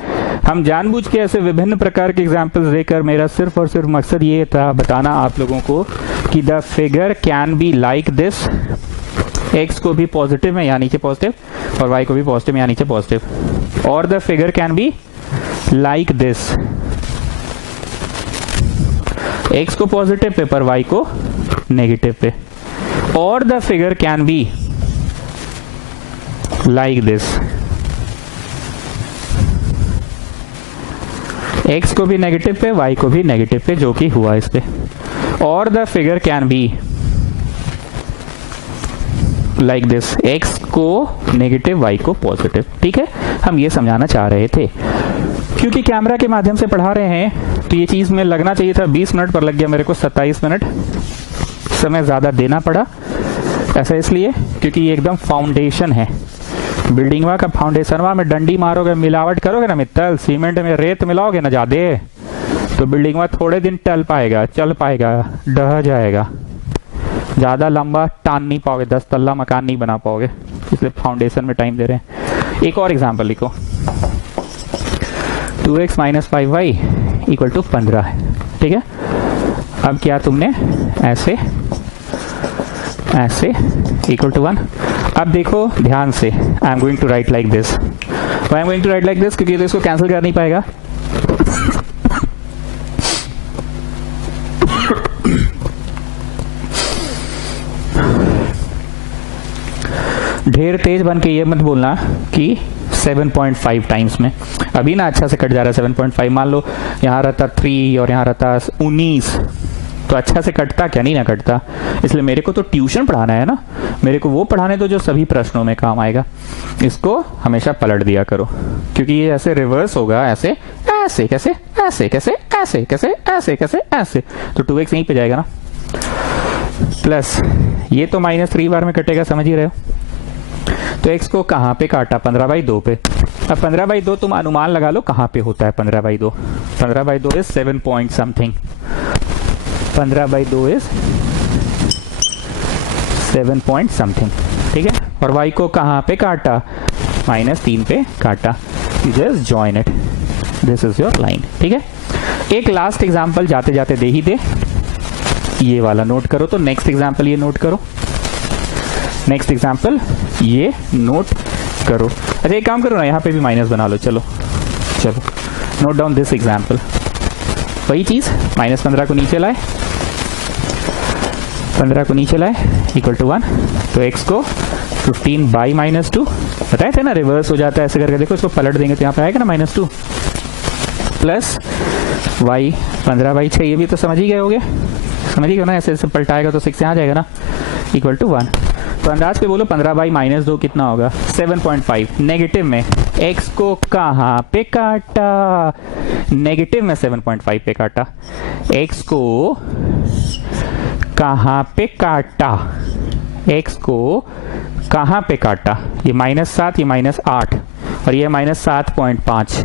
हम जानबूझ के ऐसे विभिन्न प्रकार के एग्जाम्पल्स देकर मेरा सिर्फ और सिर्फ मकसद ये था बताना आप लोगों को कि the figure can be like this. X को भी पॉजिटिव में या नीचे पॉजिटिव और वाई को भी पॉजिटिव में या नीचे पॉजिटिव, और the figure can be like this. X को पॉजिटिव पे पर वाई को नेगेटिव पे, और the figure can be like this. X को भी नेगेटिव पे वाई को भी नेगेटिव पे, जो कि हुआ इस पे, और the figure can be like this. X को नेगेटिव वाई को पॉजिटिव। ठीक है, हम ये समझाना चाह रहे थे। क्योंकि कैमरा के माध्यम से पढ़ा रहे हैं तो ये चीज में लगना चाहिए था 20 मिनट, पर लग गया मेरे को 27 मिनट। समय ज्यादा देना पड़ा। ऐसा इसलिए क्योंकि ये एकदम फाउंडेशन है। बिल्डिंग का फाउंडेशन में डंडी मारोगे, मिलावट करोगे ना मित्तल, सीमेंट में रेत मिलाओगे ना ज्यादा, तो बिल्डिंग थोड़े दिन चल पाएगा, ढह जाएगा। ज्यादा लंबा टान नहीं पाओगे, 10 तल्ला मकान नहीं बना पाओगे, इसलिए फाउंडेशन में टाइम दे रहे हैं। एक और एग्जांपल लिखो। 2x - 5y = 15 है। ठीक है, अब क्या तुमने ऐसे = 1। अब देखो ध्यान से, I am going to write like this. I am going to write like this क्योंकि इसको कैंसिल कर नहीं पाएगा। ढेर तेज बन के ये मत बोलना कि 7.5 टाइम्स में। अभी ना अच्छा से कट जा रहा है 7.5। मान लो यहाँ रहता 3 और यहाँ रहता 19, तो अच्छा से कटता क्या, नहीं ना कटता। इसलिए मेरे को तो ट्यूशन पढ़ाना है ना, मेरे को वो पढ़ाने दो जो सभी प्रश्नों में काम आएगा। इसको हमेशा पलट दिया करो, क्योंकि ये ऐसे रिवर्स होगा, ऐसे ऐसे कैसे, ऐसे कैसे, ऐसे कैसे, ऐसे कैसे, ऐसे, तो 2x यहीं पे जाएगा ना। प्लस ये तो -3 बार में कटेगा, समझ ही रहे हो। तो x को कहाँ पे काटा, 15/2 पे। अब 15/2 तुम अनुमान लगा लो कहाँ पे होता है 15/2। 15/2 is 7 point something. 15/2 is 7 point something. ठीक है, और y को कहाँ पे काटा, -3 पे काटा। Just join it, this is your line. ठीक है, एक लास्ट एग्जाम्पल जाते जाते दे ही दे, ये वाला नोट करो। तो नेक्स्ट एग्जाम्पल ये नोट करो, नेक्स्ट एग्जाम्पल ये नोट करो। अच्छा एक काम करो ना, यहाँ पे भी माइनस बना लो। चलो चलो नोट डाउन दिस एग्जाम्पल, वही चीज -15 को नीचे लाए, 15 को नीचे लाए इक्वल टू 1, तो x को 15/-2 बताए थे ना, रिवर्स हो जाता है ऐसे करके, देखो इसको पलट देंगे तो यहाँ पे आएगा ना -2 प्लस y 15/6, ये भी तो समझ ही गए होगे, समझ ही गए ना, ऐसे ऐसे पलटाएगा तो 6 यहाँ आ जाएगा ना, इक्वल टू 1। तो अंदाज पे बोलो 15/-2 कितना होगा, 7.5। नेगेटिव में x को कहाँ पे काटा, नेगेटिव में 7.5 पे काटा, x को कहाँ पे काटा, x को कहाँ पे काटा, ये -7, ये -8 और ये -7.5,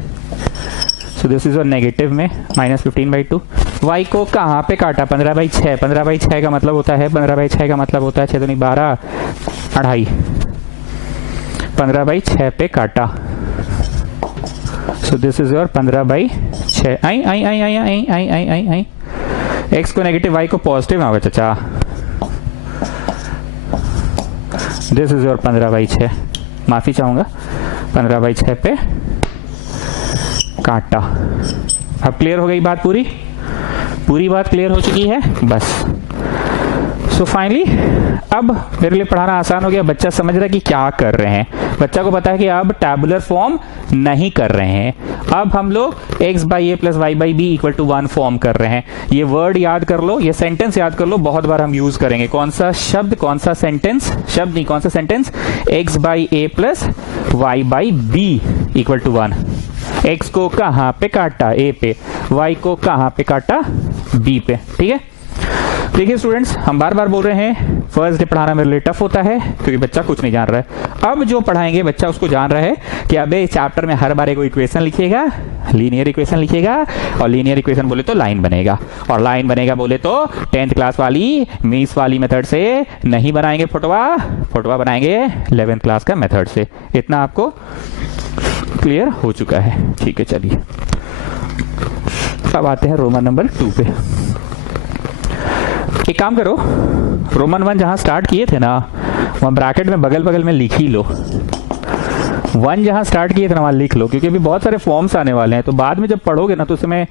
सो दिस इज नेगेटिव में -15/2। y को कहाँ पे काटा, 15/6, 15/6 का मतलब होता है, 15/6 का मतलब होता है 6 दूनी 12, 2.5, 15/6 पे काटा, सो this is your 15/6। I I I I I I I I I, x को नेगेटिव y को पॉजिटिव में होगा चाचा, दिस इज योर 15/6, माफी चाहूंगा 15/6 पे काटा। अब क्लियर हो गई बात, पूरी बात क्लियर हो चुकी है बस। सो फाइनली अब मेरे लिए पढ़ाना आसान हो गया, बच्चा समझ रहा है कि क्या कर रहे हैं, बच्चा को पता है कि अब टैबुलर फॉर्म नहीं कर रहे हैं, अब हम लोग x/a + y/b = 1 फॉर्म कर रहे हैं। ये वर्ड याद कर लो, ये सेंटेंस याद कर लो, बहुत बार हम यूज करेंगे। कौन सा शब्द, कौन सा सेंटेंस, शब्द नहीं कौन सा सेंटेंस, x/a + y/b = 1। x को कहां पे काटा, a पे, y को कहां पे काटा, b पे, ठीक है। देखिए स्टूडेंट्स, हम बार बार बोल रहे हैं फर्स्ट डे पढ़ाना मेरे लिए टफ होता है क्योंकि बच्चा कुछ नहीं जान रहा है। अब जो पढ़ाएंगे बच्चा उसको जान रहा है कि अबे इस चैप्टर में हर बार एक इक्वेशन लिखिएगा, लीनियर इक्वेशन लिखिएगा, और लीनियर इक्वेशन बोले तो लाइन बनेगा, और लाइन बनेगा बोले तो 10th क्लास वाली मीस वाली मेथड से नहीं बनाएंगे फोटोवा, फोटोवा बनाएंगे 11th क्लास का मेथड से। इतना आपको क्लियर हो चुका है, ठीक है। चलिए अब आते हैं रोमन नंबर 2 पे। एक काम करो, रोमन 1 जहां स्टार्ट किए थे ना वहां ब्रैकेट में बगल बगल में लिख ही लो, 1 जहां स्टार्ट किए थे ना वहां लिख लो, क्योंकि अभी बहुत सारे फॉर्म्स आने वाले हैं, तो बाद में जब पढ़ोगे ना तो उसमें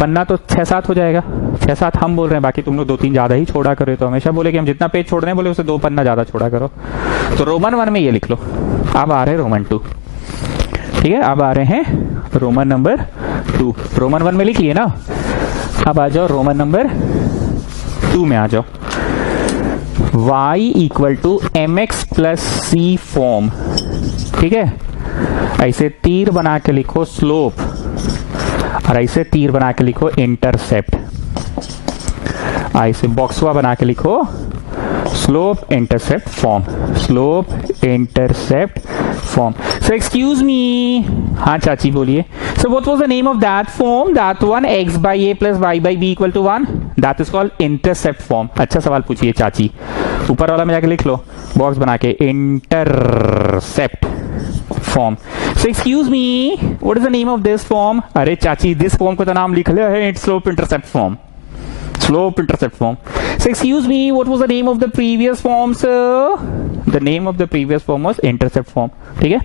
पन्ना तो 6-7 हो जाएगा, 6-7 हम बोल रहे हैं, बाकी तुम लोग 2-3 ज्यादा ही छोड़ा करो। तो हमेशा बोले कि हम जितना पेज छोड़ रहे हैं बोले उससे 2 पन्ना ज्यादा छोड़ा करो। तो रोमन 1 में ये लिख लो। अब आ रहे हैं रोमन 2, ठीक है। अब आ रहे हैं रोमन नंबर 2। रोमन 1 में लिख लिए ना, अब आ जाओ रोमन नंबर 2 में आ जाओ। y = mx + c फॉर्म, ठीक है। ऐसे तीर बना के लिखो स्लोप, और ऐसे तीर बना के लिखो इंटरसेप्ट, ऐसे बॉक्सवा बना के लिखो slope intercept form, slope intercept form. सो एक्सक्यूज मी, हाँ चाची बोलिए। So what was the name of that form, that one x/a + y/b = 1, that is called intercept form. अच्छा सवाल पूछिए चाची, ऊपर वाला में जाके लिख लो बॉक्स बना के, intercept form. So excuse me, what is the name of this form. अरे चाची दिस फॉर्म को तो नाम लिख लिया है, slope intercept form, slope intercept form. So excuse me, what was the name of the previous form, sir? The name of the previous form was intercept form. ठीक है,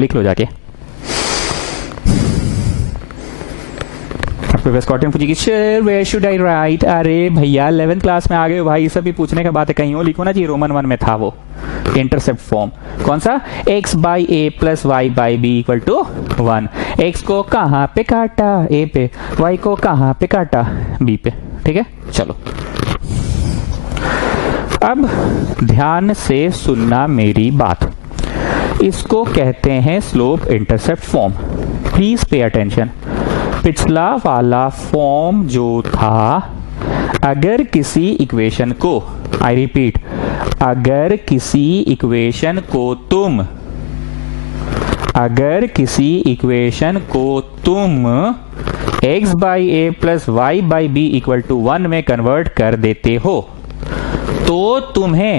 लिख लो जाके। आपके पास कॉटन पूछेगी sir where should I write. अरे भैया 11th क्लास में आ गए हो भाई, सभी पूछने का बात है, कहीं और लिखो ना जी। रोमन 1 में था वो इंटरसेप्ट फॉर्म, कौन सा, x/a + y/b = 1। x को कहां पे काटा, a पे, y को कहां पे काटा, b पे, ठीक है। चलो अब ध्यान से सुनना मेरी बात, इसको कहते हैं slope intercept form. Please pay attention. पिछला वाला फॉर्म जो था, अगर किसी इक्वेशन को, आई रिपीट, अगर किसी इक्वेशन को तुम, अगर किसी इक्वेशन को तुम x/a + y/b = 1 में कन्वर्ट कर देते हो तो तुम्हें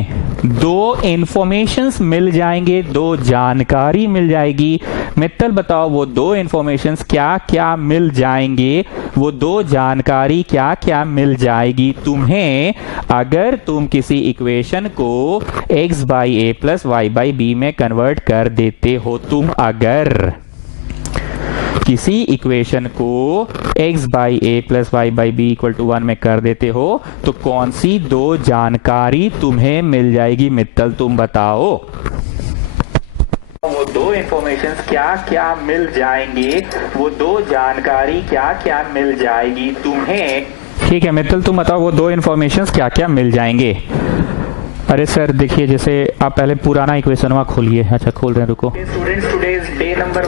2 इंफॉर्मेशंस मिल जाएंगे, 2 जानकारी मिल जाएगी। मित्तल बताओ वो 2 इंफॉर्मेशंस क्या क्या मिल जाएंगे, वो 2 जानकारी क्या क्या मिल जाएगी तुम्हें अगर तुम किसी इक्वेशन को x/a + y/b में कन्वर्ट कर देते हो। तुम अगर किसी इक्वेशन को x by A plus Y by B equal to 1 में कर देते हो तो कौन सी दो जानकारी तुम्हें मिल जाएगी मित्तल, तुम बताओ। वो दो इंफॉर्मेशन क्या क्या मिल जाएंगे, वो दो जानकारी क्या क्या मिल जाएगी तुम्हें। ठीक है मित्तल, तुम बताओ वो दो इंफॉर्मेशन क्या क्या मिल जाएंगे। अरे सर देखिए, जैसे आप पहले पुराना इक्वेशन वहां खोलिए। अच्छा खोल रहे हैं, रुको। स्टूडेंट्स टुडेज डे नंबर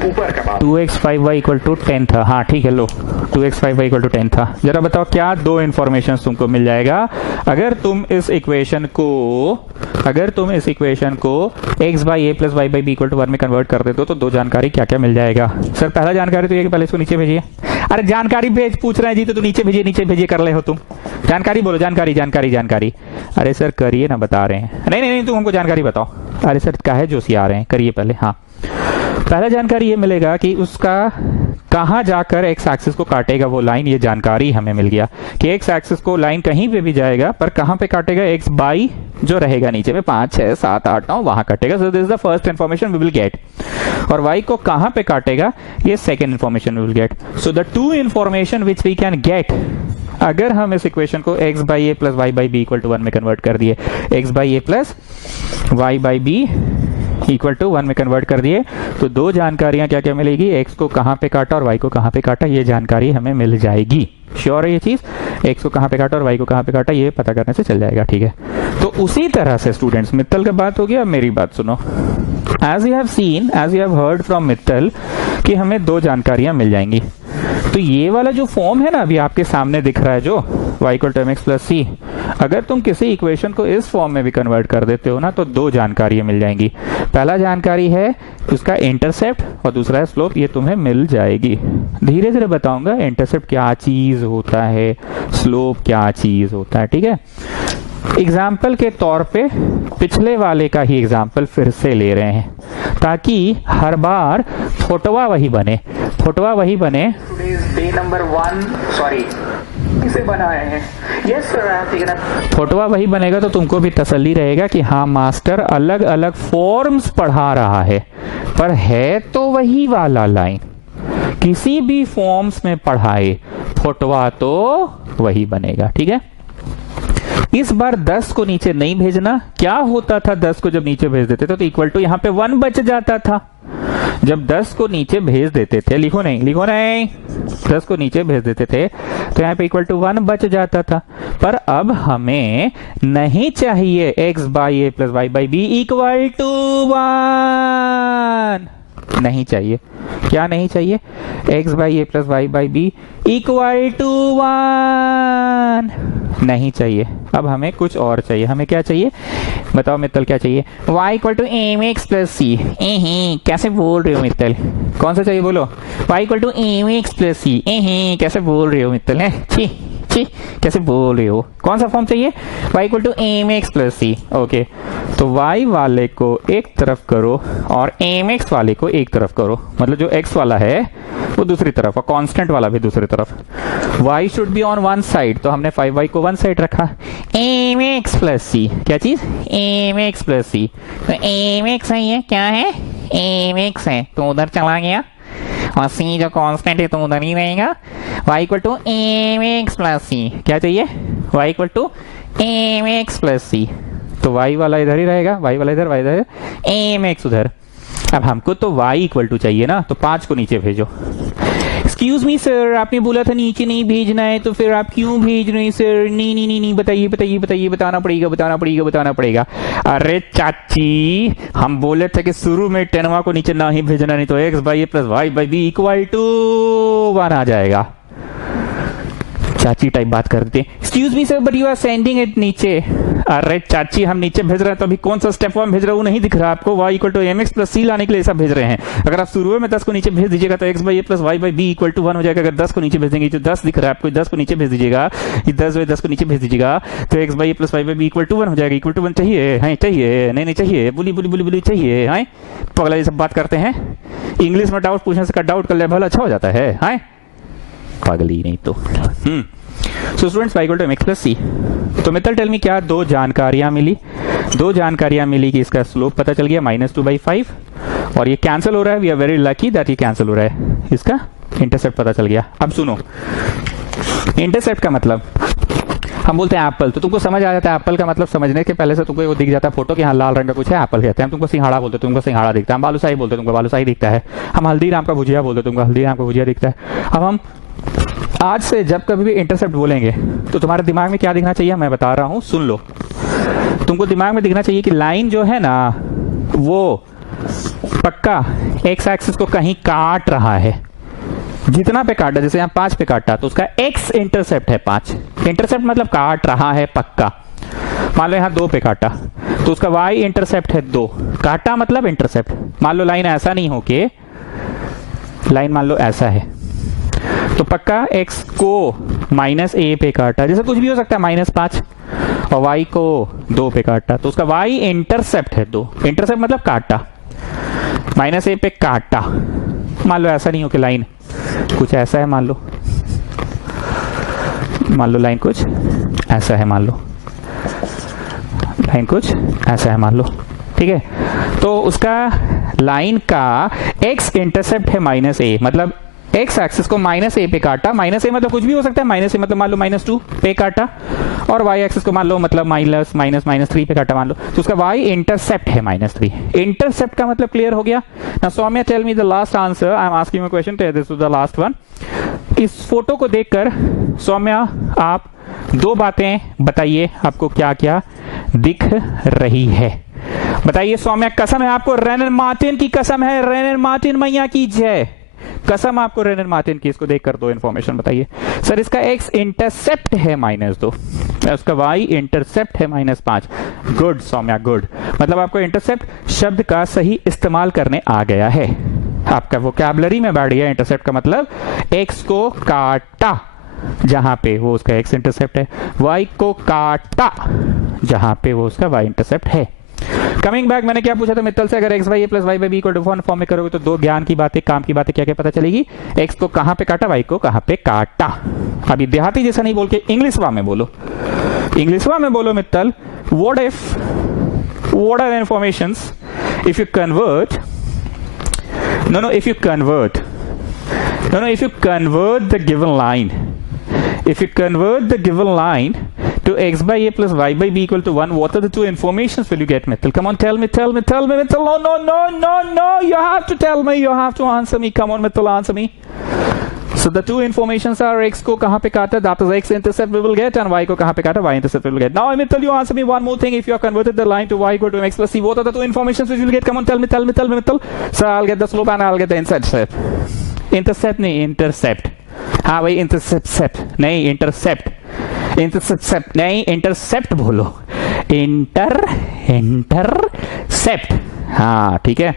ऊपर का 2x5y इक्वल टू 10 था। हाँ ठीक है, लो 2x5y इक्वल टू 10 था। जरा बताओ क्या दो इंफॉर्मेशन तुमको मिल जाएगा अगर तुम इस इक्वेशन को x by A plus Y by B equal to 1 में कन्वर्ट कर देते हो तो दो जानकारी क्या क्या मिल जाएगा। सर पहला जानकारी तो ये कि पहले इसको नीचे भेजिए। अरे जानकारी पूछ रहे हैं जी, तो नीचे भेजिए कर रहे हो तुम। जानकारी बोलो, जानकारी। अरे सर करिए ना, बता रहे हैं। नहीं तुम हमको जानकारी बताओ। अरे सर काहे जोशी आ रहे हैं, करिए पहले। हाँ पहला जानकारी ये मिलेगा कि उसका कहां जाकर एक्स एक्सिस को काटेगा वो लाइन, ये जानकारी हमें मिल गया कि एक्स एक्सिस को लाइन कहीं पे भी जाएगा पर कहां पे काटेगा, एक्स बाई जो रहेगा नीचे में 5 6 7 8 9 वहां काटेगा। So this is the first information we will get. और वाई को कहां पे काटेगा ये second information we will get. So the two information which we can get अगर हम इस इक्वेशन को x by A plus Y by B equal to 1 में कन्वर्ट कर दिए, x by A plus Y by B equal to 1 में convert कर दिए तो दो जानकारियां क्या क्या मिलेगी, x को कहां पे काटा और y को कहां पे काटा, ये जानकारी हमें मिल जाएगी। श्योर है ये चीज, x को कहां पे काटा और y को कहां पे काटा ये पता करने से चल जाएगा। ठीक है, तो उसी तरह से स्टूडेंट्स मित्तल का बात हो गया। अब मेरी बात सुनो। As you have heard from Mittal कि हमें दो जानकारियां मिल जाएंगी। तो ये वाला जो फॉर्म है ना अभी आपके सामने दिख रहा है जो y equal to mx plus c, अगर तुम किसी इक्वेशन को इस फॉर्म में भी कन्वर्ट कर देते हो ना तो दो जानकारियां मिल जाएंगी। पहला जानकारी है उसका इंटरसेप्ट और दूसरा है स्लोप, ये तुम्हें मिल जाएगी। धीरे धीरे बताऊंगा इंटरसेप्ट क्या चीज होता है, स्लोप क्या चीज होता है। ठीक है, एग्जाम्पल के तौर पे पिछले वाले का ही एग्जाम्पल फिर से ले रहे हैं ताकि हर बार फोटोवा वही बने। डे नंबर 1 सॉरी किसे बनाए हैं, यस सर। फोटोवा वही बनेगा तो तुमको भी तसल्ली रहेगा कि हाँ मास्टर अलग अलग फॉर्म्स पढ़ा रहा है पर है तो वही वाला लाइन, किसी भी फॉर्म्स में पढ़ाए फोटोवा तो वही बनेगा। ठीक है, इस बार 10 को नीचे नहीं भेजना। क्या होता था 10 को जब नीचे भेज देते थे तो इक्वल टू यहाँ पे 1 बच जाता था। जब 10 को नीचे भेज देते थे, लिखो नहीं 10 को नीचे भेज देते थे तो यहाँ पे इक्वल टू 1 बच जाता था। पर अब हमें नहीं चाहिए x by A plus Y by B equal to 1, नहीं चाहिए। क्या नहीं चाहिए, x by A plus Y by B equal to 1 नहीं चाहिए। अब हमें कुछ और चाहिए। हमें क्या चाहिए बताओ मित्तल, क्या चाहिए, y equal to M X plus C. कैसे बोल रहे हो मित्तल, कौन सा चाहिए बोलो, y equal to M X plus C. कैसे बोल रहे हो मित्तल, है छी कैसे बोल रहे हो, कौन सा फॉर्म चाहिए, y equal to M X plus C. Okay, तो y वाले को एक तरफ करो और एम एक्स वाले को एक तरफ करो, मतलब जो x वाला है वो दूसरी तरफ और कांस्टेंट वाला भी दूसरी तरफ। y should be on one side तो हमने 5y को वन साइड रखा। एम एक्स प्लस सी, क्या चीज, एम एक्स प्लस सी। तो एम एक्स है, क्या है, एम एक्स है तो उधर चला गया और c जो कांस्टेंट है तो उधर ही रहेगा। y equal to M X plus C, क्या चाहिए, y equal to M X plus C. तो y वाला इधर ही रहेगा, y वाला इधर, y इधर, एम एक्स उधर। अब हमको तो y इक्वल टू चाहिए ना, तो 5 को नीचे भेजो। एक्सक्यूज मी सर, आपने बोला था नीचे नहीं भेजना है तो फिर आप क्यों भेज रहे हैं सर। नहीं बताइए, बताना पड़ेगा। अरे चाची, हम बोले थे कि शुरू में 10 को नीचे ना ही भेजना, नहीं तो x by A plus Y by B equal to 1 आ जाएगा। चाची टाइप बात करते हैं। Excuse me sir but you are sending it नीचे। अरे चाची, हम नीचे भेज रहे हैं तो अभी कौन सा स्टेप 1 भेज रहे हैं वो नहीं दिख रहा आपको। y equal to M X plus C लाने के लिए ऐसा भेज रहे हैं। अगर आप शुरू में 10 को नीचे भेज दीजिएगा तो x by A plus Y by B equal to 1 हो जाएगा। अगर 10 को नीचे भेज देंगे तो 10 दिख रहा है आपको, 10 को नीचे भेज दीजिएगा, 10 को नीचे भेज दीजिएगा तो x by A plus Y by B equal to 1 हो जाएगा। इक्वल टू 1 चाहिए, है चाहिए, नहीं चाहिए, बुली चाहिए, है पगला ये सब बात करते हैं। इंग्लिश में डाउट पूछने से डाउट का लेवल अच्छा हो जाता है, पगली नहीं तो। So students y equal to mx plus C. तो मित्तल टेल मी क्या दो जानकारियां मिली कि इसका स्लोप पता चल गया -2/5 और ये कैंसिल हो रहा है। We are very lucky that ये कैंसिल हो रहा है। इसका इंटरसेप्ट पता चल गया। अब सुनो, इंटरसेप्ट का मतलब हम बोलते हैं एप्पल, तो तुमको समझ आ जाता है एप्पल का मतलब समझने के पहले से तुमको वो दिख जाता है फोटो कि हाँ लाल रंग का कुछ है, एप्पल कहते हैं। हम तुमको सिंघाड़ा बोलते हैं, तुमको सिंघाड़ा दिखता है। हम बालूशाही बोलते हैं, तुमको बालूशाही दिखता है। हम हल्दीराम का भुजिया बोलते हैं, तुमको हल्दीराम का भुजिया दिखता है। अब हम आज से जब कभी भी इंटरसेप्ट बोलेंगे तो तुम्हारे दिमाग में क्या दिखना चाहिए मैं बता रहा हूं, सुन लो। तुमको दिमाग में दिखना चाहिए कि लाइन जो है ना वो पक्का एक्स एक्सिस को कहीं काट रहा है। जितना पे काटा, जैसे यहाँ 5 पे काटा तो उसका एक्स इंटरसेप्ट है 5। इंटरसेप्ट मतलब काट रहा है पक्का। मान लो यहाँ 2 पे काटा तो उसका वाई इंटरसेप्ट है 2। काटा मतलब इंटरसेप्ट। मान लो लाइन ऐसा नहीं हो के लाइन मान लो ऐसा है तो पक्का x को -a पे काटा, जैसे कुछ भी हो सकता है -5, और y को 2 पे काटा तो उसका y इंटरसेप्ट है 2। इंटरसेप्ट मतलब काटा, -a पे काटा। मान लो ऐसा नहीं हो कि लाइन कुछ ऐसा है, मान लो लाइन कुछ ऐसा है, मान लो लाइन कुछ ऐसा है, मान लो, ठीक है। तो उसका लाइन का x इंटरसेप्ट है -a, मतलब एक्स एक्सिस को -a पे काटा। -a मतलब कुछ भी हो सकता है, -a मतलब मान लो -2 पे काटा, और y एक्सिस को मान लो मतलब -3 पे काटा मान लो, तो उसका y इंटरसेप्ट है -3। इंटरसेप्ट का मतलब क्लियर हो गया ना। Saumya tell me the last answer, I am asking a question, this is the last one. इस फोटो को देखकर सौम्या आप 2 बातें बताइए, आपको क्या क्या दिख रही है बताइए। सौम्या कसम है आपको, रेनर मार्टिन की कसम है, रेनर मार्टिन मैया की जय, कसम आपको रेनर मार्टिन की। इसको देखकर 2 इंफॉर्मेशन बताइए। सर इसका x इंटरसेप्ट है -2, उसका y इंटरसेप्ट है -5। गुड सौम्या गुड, मतलब आपको इंटरसेप्ट शब्द का सही इस्तेमाल करने आ गया है, आपका वोकैबुलरी में बैठ गया। इंटरसेप्ट का मतलब x को काटा जहां पे वो उसका x इंटरसेप्ट है, y को काटा जहां पे वो उसका y इंटरसेप्ट है। कमिंग बैक, मैंने क्या पूछा था मित्तल से, अगर x by A plus Y by B को डिफॉर्म फॉर्म में करोगे तो 2 ज्ञान की बातें, काम की बातें क्या क्या पता चलेगी। x को कहां पे काटा, y को कहां पे काटा। अभी देहाती जैसा नहीं बोल के इंग्लिशवा में बोलो, इंग्लिशवा में बोलो Mittal. what are the informations if you convert if you convert the given line, if you convert the given line to x by a plus y by b equal to 1, what are the 2 informations will you get, Mithil? Come on, tell me, Mithil. No, you have to tell me, you have to answer me. Come on, Mithil, answer me. So the 2 informations are x ko kahan pe kaata, that is x intercept we will get, and y ko kahan pe kaata, y intercept we will get. Now, Mithil, you answer me one more thing. If you have converted the line to y equal to x plus c, what are the 2 informations which you will get? Come on, tell me, Mithil. So I'll get the slope and I'll get the intercept. Intercept nahi, intercept. हाँ भाई, intercept नहीं, intercept नहीं, intercept बोलो, intercept. हाँ ठीक है।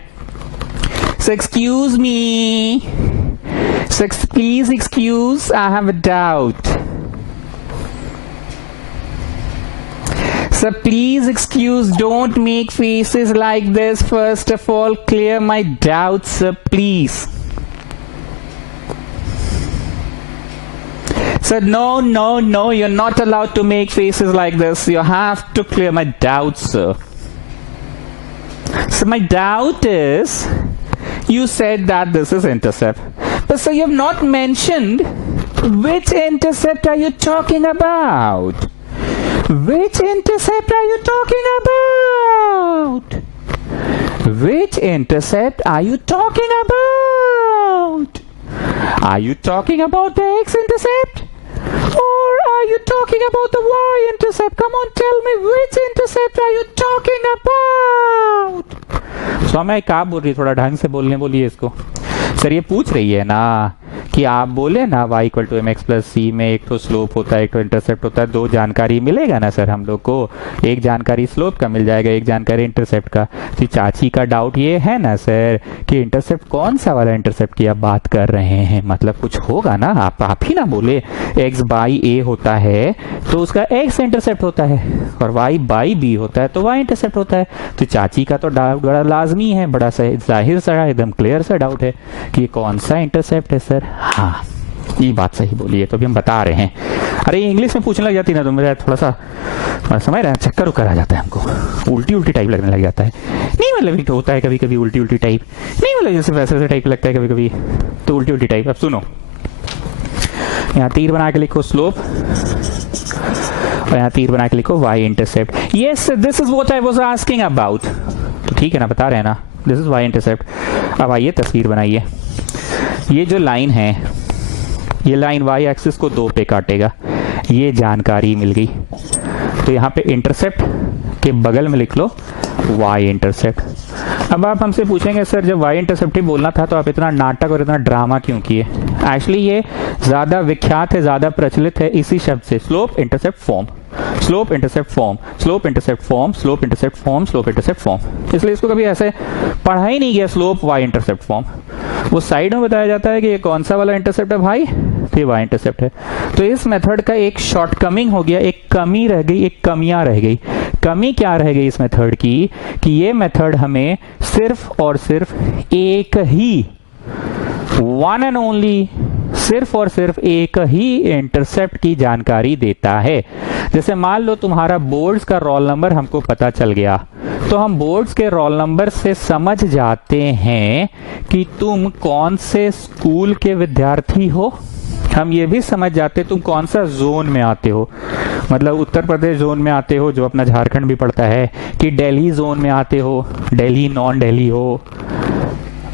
So excuse me, please excuse, I have a doubt. So please excuse, don't make faces like this. First of all, clear my doubts, sir, please. So no, you're not allowed to make faces like this. You have to clear my doubts, sir. So my doubt is, you said that this is intercept, but sir, you have not mentioned which intercept are you talking about? Which intercept are you talking about? Which intercept are you talking about? Are you talking about the x-intercept? Or are you talking about the y-intercept? Come on, tell me, which intercept are you talking about? स्वामी क्या बोल रही है, थोड़ा ढंग से बोलने बोलिए इसको। सर ये पूछ रही है ना कि आप बोले ना y equal to mx plus C में एक तो स्लोप होता है, एक तो इंटरसेप्ट होता है, 2 जानकारी मिलेगा ना सर हम लोग को। एक जानकारी स्लोप का मिल जाएगा, एक जानकारी इंटरसेप्ट का। तो चाची का डाउट ये है ना सर कि इंटरसेप्ट कौन सा वाला इंटरसेप्ट की आप बात कर रहे हैं, मतलब कुछ होगा ना। आप ही ना बोले x बाई ए होता है तो उसका x इंटरसेप्ट होता है, और y बाई बी होता है तो y इंटरसेप्ट होता है। तो चाची का तो डाउट बड़ा लाजमी है, बड़ा जाहिर सा एकदम क्लियर सा डाउट है कि ये कौन सा इंटरसेप्ट है सर। हाँ ये बात सही बोली है, तो अभी हम बता रहे हैं। अरे ये इंग्लिश में पूछने लग जाती ना तो मेरा थोड़ा सा समझ रहे हैं, चक्कर उक्कर आ जाता है हमको, उल्टी उल्टी टाइप लगने लग जाता है। नहीं मतलब होता है कभी कभी उल्टी उल्टी टाइप, नहीं मतलब जैसे वैसे वैसे टाइप लगता है कभी कभी, तो उल्टी उल्टी टाइप। अब सुनो, यहाँ तीर बना के लिखो स्लोप, और यहाँ तीर बना के लिखो Y intercept. Yes this is what I was asking about. तो ठीक है ना, बता रहे हैं ना, दिस इज वाई इंटरसेप्ट। अब आइए तस्वीर बनाइए। ये जो लाइन है, ये लाइन वाई एक्सिस को 2 पे काटेगा, ये जानकारी मिल गई। तो यहाँ पे इंटरसेप्ट के बगल में लिख लो वाई इंटरसेप्ट। अब आप हमसे पूछेंगे सर जब वाई इंटरसेप्ट ही बोलना था तो आप इतना नाटक और इतना ड्रामा क्यों किए? एक्चुअली ये ज्यादा विख्यात है, ज्यादा प्रचलित है इसी शब्द से, slope intercept form, slope intercept form, slope intercept form, slope intercept form, slope intercept form. इसलिए इसको कभी ऐसे पढ़ा ही नहीं गया स्लोप वाई इंटरसेप्ट फॉर्म। वो साइड में बताया जाता है कि ये कौन सा वाला इंटरसेप्ट है भाई, तो ये वाई इंटरसेप्ट है। तो इस मेथड का एक शॉर्टकमिंग हो गया, एक कमी रह गई, एक कमियां रह गई। कमी क्या रह गई इस मेथड की कि ये मेथड हमें सिर्फ और सिर्फ एक ही, वन एंड ओनली, सिर्फ और सिर्फ एक ही इंटरसेप्ट की जानकारी देता है। जैसे मान लो तुम्हारा बोर्ड्स का रोल नंबर हमको पता चल गया, तो हम बोर्ड्स के रोल नंबर से समझ जाते हैं कि तुम कौन से स्कूल के विद्यार्थी हो। हम ये भी समझ जाते तुम कौन सा जोन में आते हो, मतलब उत्तर प्रदेश जोन में आते हो जो अपना झारखंड भी पड़ता है, कि दिल्ली जोन में आते हो, दिल्ली नॉन दिल्ली हो,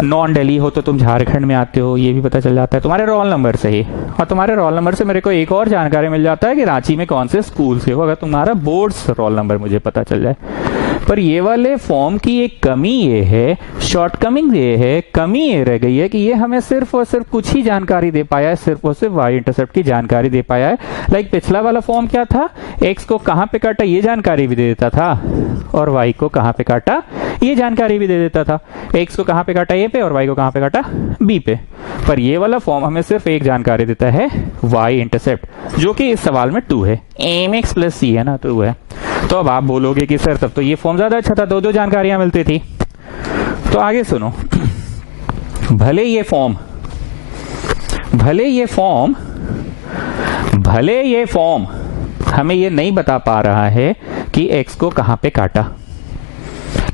नॉन दिल्ली हो तो तुम झारखंड में आते हो, ये भी पता चल जाता है तुम्हारे रोल नंबर से ही। और तुम्हारे रोल नंबर से मेरे को एक और जानकारी मिल जाता है कि रांची में कौन से स्कूल से हो, अगर तुम्हारा बोर्ड्स रोल नंबर मुझे पता चल जाए। पर ये वाले फॉर्म की एक कमी ये है, शॉर्टकमिंग ये है, कमी ये रह गई है कि ये हमें सिर्फ और सिर्फ कुछ ही जानकारी दे पाया है, सिर्फ और सिर्फ वाई इंटरसेप्ट की जानकारी दे पाया है। लाइक पिछला वाला फॉर्म क्या था, एक्स को कहां पे काटा ये जानकारी भी दे देता था, और वाई को कहां पे काटा ये जानकारी भी दे देता था। एक्स को कहां पे काटा ए पे, और वाई को कहां पे काटा बी पे। पर ये वाला फॉर्म हमें सिर्फ एक जानकारी देता है, वाई इंटरसेप्ट, जो कि इस सवाल में 2 है, एम एक्स प्लस सी है ना, 2 है। तो अब आप बोलोगे कि सर तब तो ये फॉर्म ज्यादा अच्छा था, 2-2 जानकारियां मिलती थी। तो आगे सुनो, भले ये फॉर्म हमें ये नहीं बता पा रहा है कि एक्स को कहां पे काटा,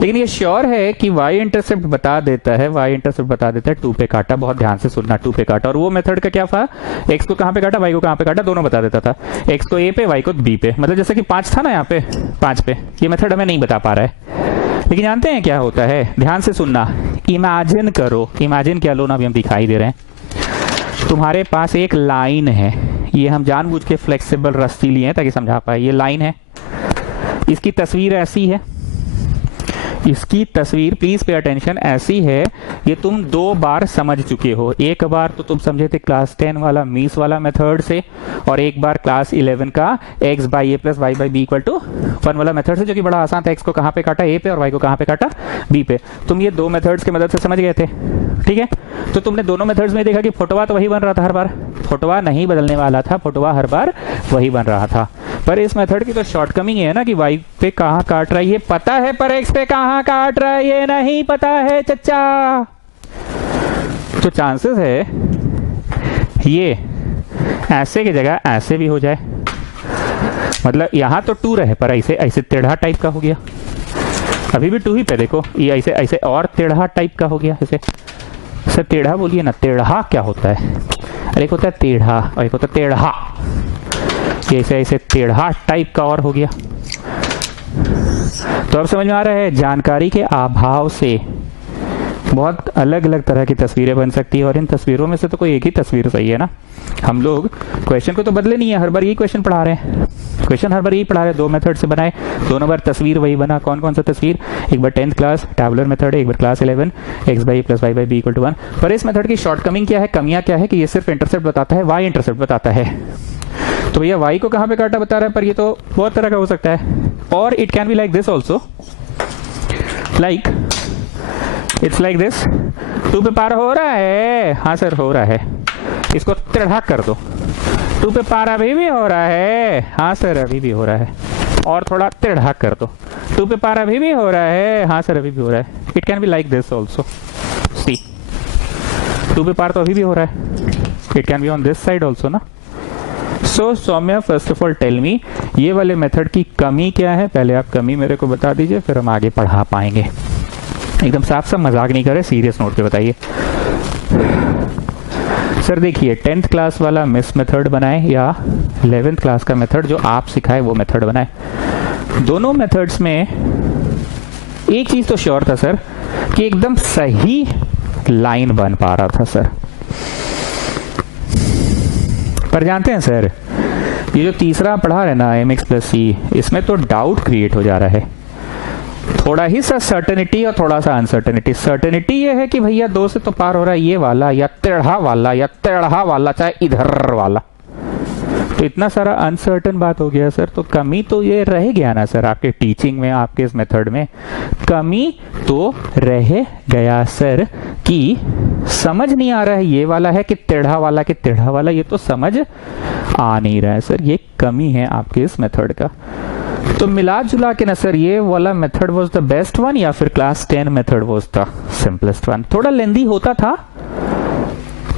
लेकिन ये श्योर है कि वाई इंटरसेप्ट बता देता है, वाई इंटरसेप्ट बता देता है 2 पे काटा। बहुत ध्यान से सुनना, 2 पे काटा। और वो मेथड का क्या था, एक्स को कहां पे काटा, वाई को कहां पे काटा, दोनों बता देता था। एक्स को ए पे, वाई को बी पे, मतलब जैसे कि 5 था ना यहाँ पे, 5 पे। ये मेथड हमें नहीं बता पा रहा है, लेकिन जानते हैं क्या होता है, ध्यान से सुनना। इमेजिन करो, इमेजिन क्या लो ना, अभी हम दिखाई दे रहे हैं। तुम्हारे पास एक लाइन है, ये हम जानबूझ के फ्लेक्सिबल रस्सी लिए हैं ताकि समझा पाए। ये लाइन है, इसकी तस्वीर ऐसी है, इसकी तस्वीर प्लीज पे अटेंशन ऐसी है, ये तुम 2 बार समझ चुके हो। एक बार तो तुम समझे थे क्लास 10 वाला मीस वाला मेथड से, और एक बार क्लास 11 का x by A plus Y by B equal to 1 वाला मेथड से, जो कि बड़ा आसान था। x को कहां पे काटा ए पे, और y को कहां पे काटा बी पे। तुम ये 2 मेथड्स की मदद से समझ गए थे, ठीक है। तो तुमने दोनों मेथड्स में देखा कि फोटोवा तो वही बन रहा था हर बार, फोटोवा नहीं बदलने वाला था, फोटोवा हर बार वही बन रहा था। पर इस मेथड की तो शॉर्टकमिंग है ना कि y पे कहां काट रहा है ये पता है, पर x पे कहां काट रहा है ये नहीं पता है चच्चा। तो चांसेस है ये ऐसे की जगह ऐसे भी हो जाए, मतलब यहां तो 2 रहे पर ऐसे ऐसे टेढ़ा टाइप का हो गया। अभी भी 2 ही पे देखो, ये ऐसे ऐसे और टेढ़ा टाइप का हो गया। ऐसे सर टेढ़ा बोलिए ना, टेढ़ा क्या होता है? अरे एक होता है टेढ़ा और एक होता है टेढ़ा, ये ऐसे ऐसे टेढ़ा टाइप का और हो गया। तो अब समझ में आ रहा है, जानकारी के अभाव से बहुत अलग अलग तरह की तस्वीरें बन सकती है, और इन तस्वीरों में से तो कोई एक ही तस्वीर सही है ना। हम लोग क्वेश्चन को तो बदले नहीं है, हर बार यही क्वेश्चन पढ़ा रहे हैं, क्वेश्चन हर बार यही पढ़ा रहे हैं। 2 मेथड से बनाए, दोनों बार तस्वीर वही बना। कौन कौन सा तस्वीर? एक बार 10th क्लास टैबुलर मेथड है, एक बार class 11 x by plus Y by B equal to 1। पर इस मेथड की शॉर्टकमिंग क्या है, कमियां क्या है कि ये सिर्फ इंटरसेप्ट बताता है, वाई इंटरसेप्ट बताता है। तो भैया वाई को कहां पे काटा बता रहा है, पर ये तो बहुत तरह का हो सकता है। और it can be like this also, like it's like this. 2 पे पार हो रहा है, हाँ सर हो रहा है, इसको टेढ़ा कर दो। 2 पे पार अभी भी हो रहा है, हाँ सर अभी भी हो रहा है, और थोड़ा टेढ़ा कर दो। 2 पे पार अभी भी हो रहा है, हाँ सर अभी भी हो रहा है। It can be like this also, C 2 पे पार तो अभी भी हो रहा है, it can be on this side also ना. So Saumya first of all tell me, ये वाले मेथड की कमी क्या है? पहले आप कमी मेरे को बता दीजिए, फिर हम आगे पढ़ा पाएंगे. एकदम साफ साफ मजाक नहीं करे, सीरियस नोट पे बताइए. सर देखिए 10th क्लास वाला मिस मेथड बनाए या 11th क्लास का मेथड जो आप सिखाए वो मेथड बनाए. दोनों मेथड्स में एक चीज तो श्योर था सर कि एकदम सही लाइन बन पा रहा था सर. पर जानते हैं सर, ये जो तीसरा पढ़ा रहे ना mx प्लस सी, इसमें तो डाउट क्रिएट हो जा रहा है. थोड़ा ही सा सर्टेनिटी और थोड़ा सा अनसर्टेनिटी. सर्टेनिटी ये है कि भैया 2 से तो पार हो रहा है ये वाला या टेढ़ा वाला या टेढ़ा वाला चाहे इधर वाला. तो इतना सारा अनसर्टन बात हो गया सर. तो कमी तो ये रह गया ना सर आपके टीचिंग में, आपके इस मेथड में कमी तो रह गया सर कि समझ नहीं आ रहा है ये वाला है कि टेढ़ा वाला कि टेढ़ा वाला. ये तो समझ आ नहीं रहा है सर. ये कमी है आपके इस मेथड का. तो मिला जुला के ना सर ये वाला method was the best one या फिर class 10 method was the simplest one. थोड़ा लेंदी होता था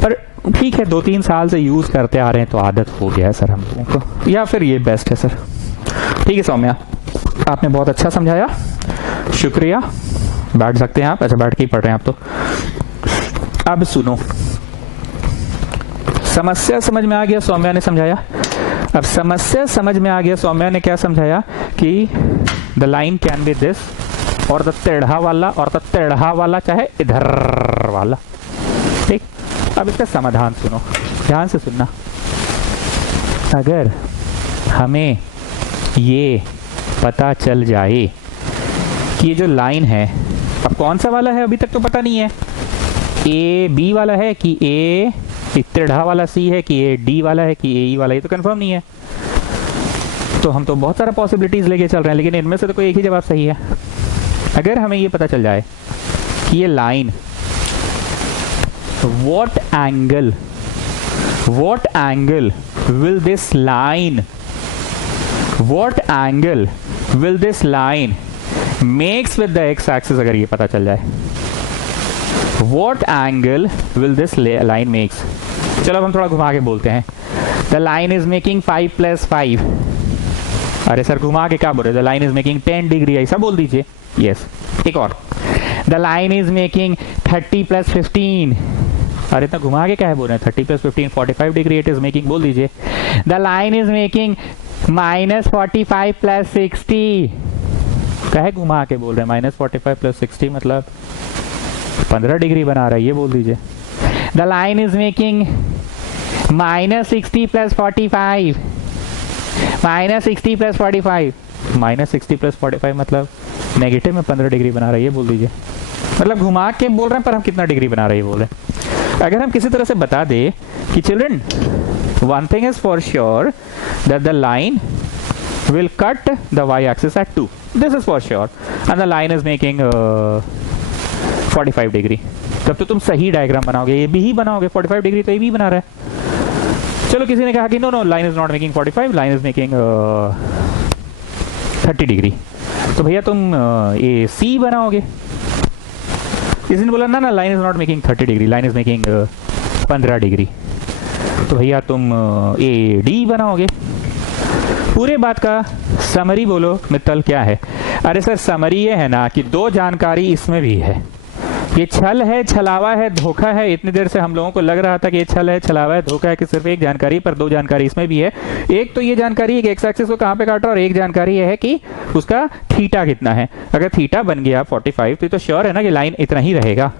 पर ठीक है, 2-3 साल से यूज करते आ रहे हैं तो आदत हो गया है सर हम लोगों को. या फिर ये बेस्ट है सर. ठीक है सौम्या, आपने बहुत अच्छा समझाया, शुक्रिया. बैठ सकते हैं आप. अच्छा बैठ के ही पढ़ रहे हैं आप तो. अब सुनो, समस्या समझ में आ गया, सौम्या ने समझाया. अब समस्या समझ में आ गया, सौम्या ने क्या समझाया कि the line can be this और द टेढ़ा वाला और द टेढ़ा वाला चाहे इधर वाला. ठीक, अब इसका समाधान सुनो, ध्यान से सुनना. अगर हमें ये पता चल जाए कि ये जो लाइन है, अब कौन सा वाला है अभी तक तो पता नहीं है, ए बी वाला है कि ए टेढ़ा वाला सी है कि ए डी वाला है कि ए ई वाला, ये तो कंफर्म नहीं है. तो हम तो बहुत सारा पॉसिबिलिटीज लेके चल रहे हैं, लेकिन इनमें से तो कोई एक ही जवाब सही है. अगर हमें ये पता चल जाए कि ये line what angle will this line makes with the x axis, अगर ये पता चल जाए what angle will this line makes. चलो अब हम थोड़ा घुमा के बोलते हैं. the line is making 5 plus 5. अरे सर घुमा के क्या बोल रहे? the line is making 10 degree, ऐसा बोल दीजिए. yes. एक और, the line is making 30 plus 15. अरे इतना घुमा के क्या है बोल रहे हैं? 30 plus 15 45 degree it is making, बोल दीजिए. The line is making -45 plus 60. कहे घुमा के बोल रहे हैं? -45 plus 60 मतलब 15 डिग्री बना रहा है, ये बोल दीजिए. The line is making -60 plus 45. -60 plus 45 -60 plus 45 मतलब नेगेटिव में 15 डिग्री बना रहा है, ये बोल दीजिए. मतलब घुमा के बोल रहे हैं पर हम कितना डिग्री बना रहे हैं ये बोल रहे हैं. अगर हम किसी तरह से बता दे कि children one thing is for sure that the line will cut the Y axis at 2, this is for sure, and the line is making 45 degree, तब तो तुम सही डायग्राम बनाओगे. ये भी ही बनाओगे, 45 डिग्री तो ये भी बना रहा है. चलो किसी ने कहा कि no line is not making 45, line is making 30 degree, तो भैया तुम ये सी बनाओगे. किसी ने बोला ना line is not making 30 degree, line is making 15 degree, तो भैया तुम ए डी बनाओगे. पूरे बात का समरी बोलो मित्तल क्या है? अरे सर समरी ये है ना कि 2 जानकारी इसमें भी है. ये छल है, छलावा है, धोखा है. इतनी देर से हम लोगों को लग रहा था कि ये छल है, छलावा है, धोखा है कि सिर्फ एक जानकारी, पर 2 जानकारी इसमें भी है. एक तो ये जानकारी एक्स एक्सिस को कहाँ पे काटा, और एक जानकारी ये है कि उसका थीटा कितना है. अगर थीटा बन गया 45 तो श्योर है ना कि लाइन इतना ही रहेगा.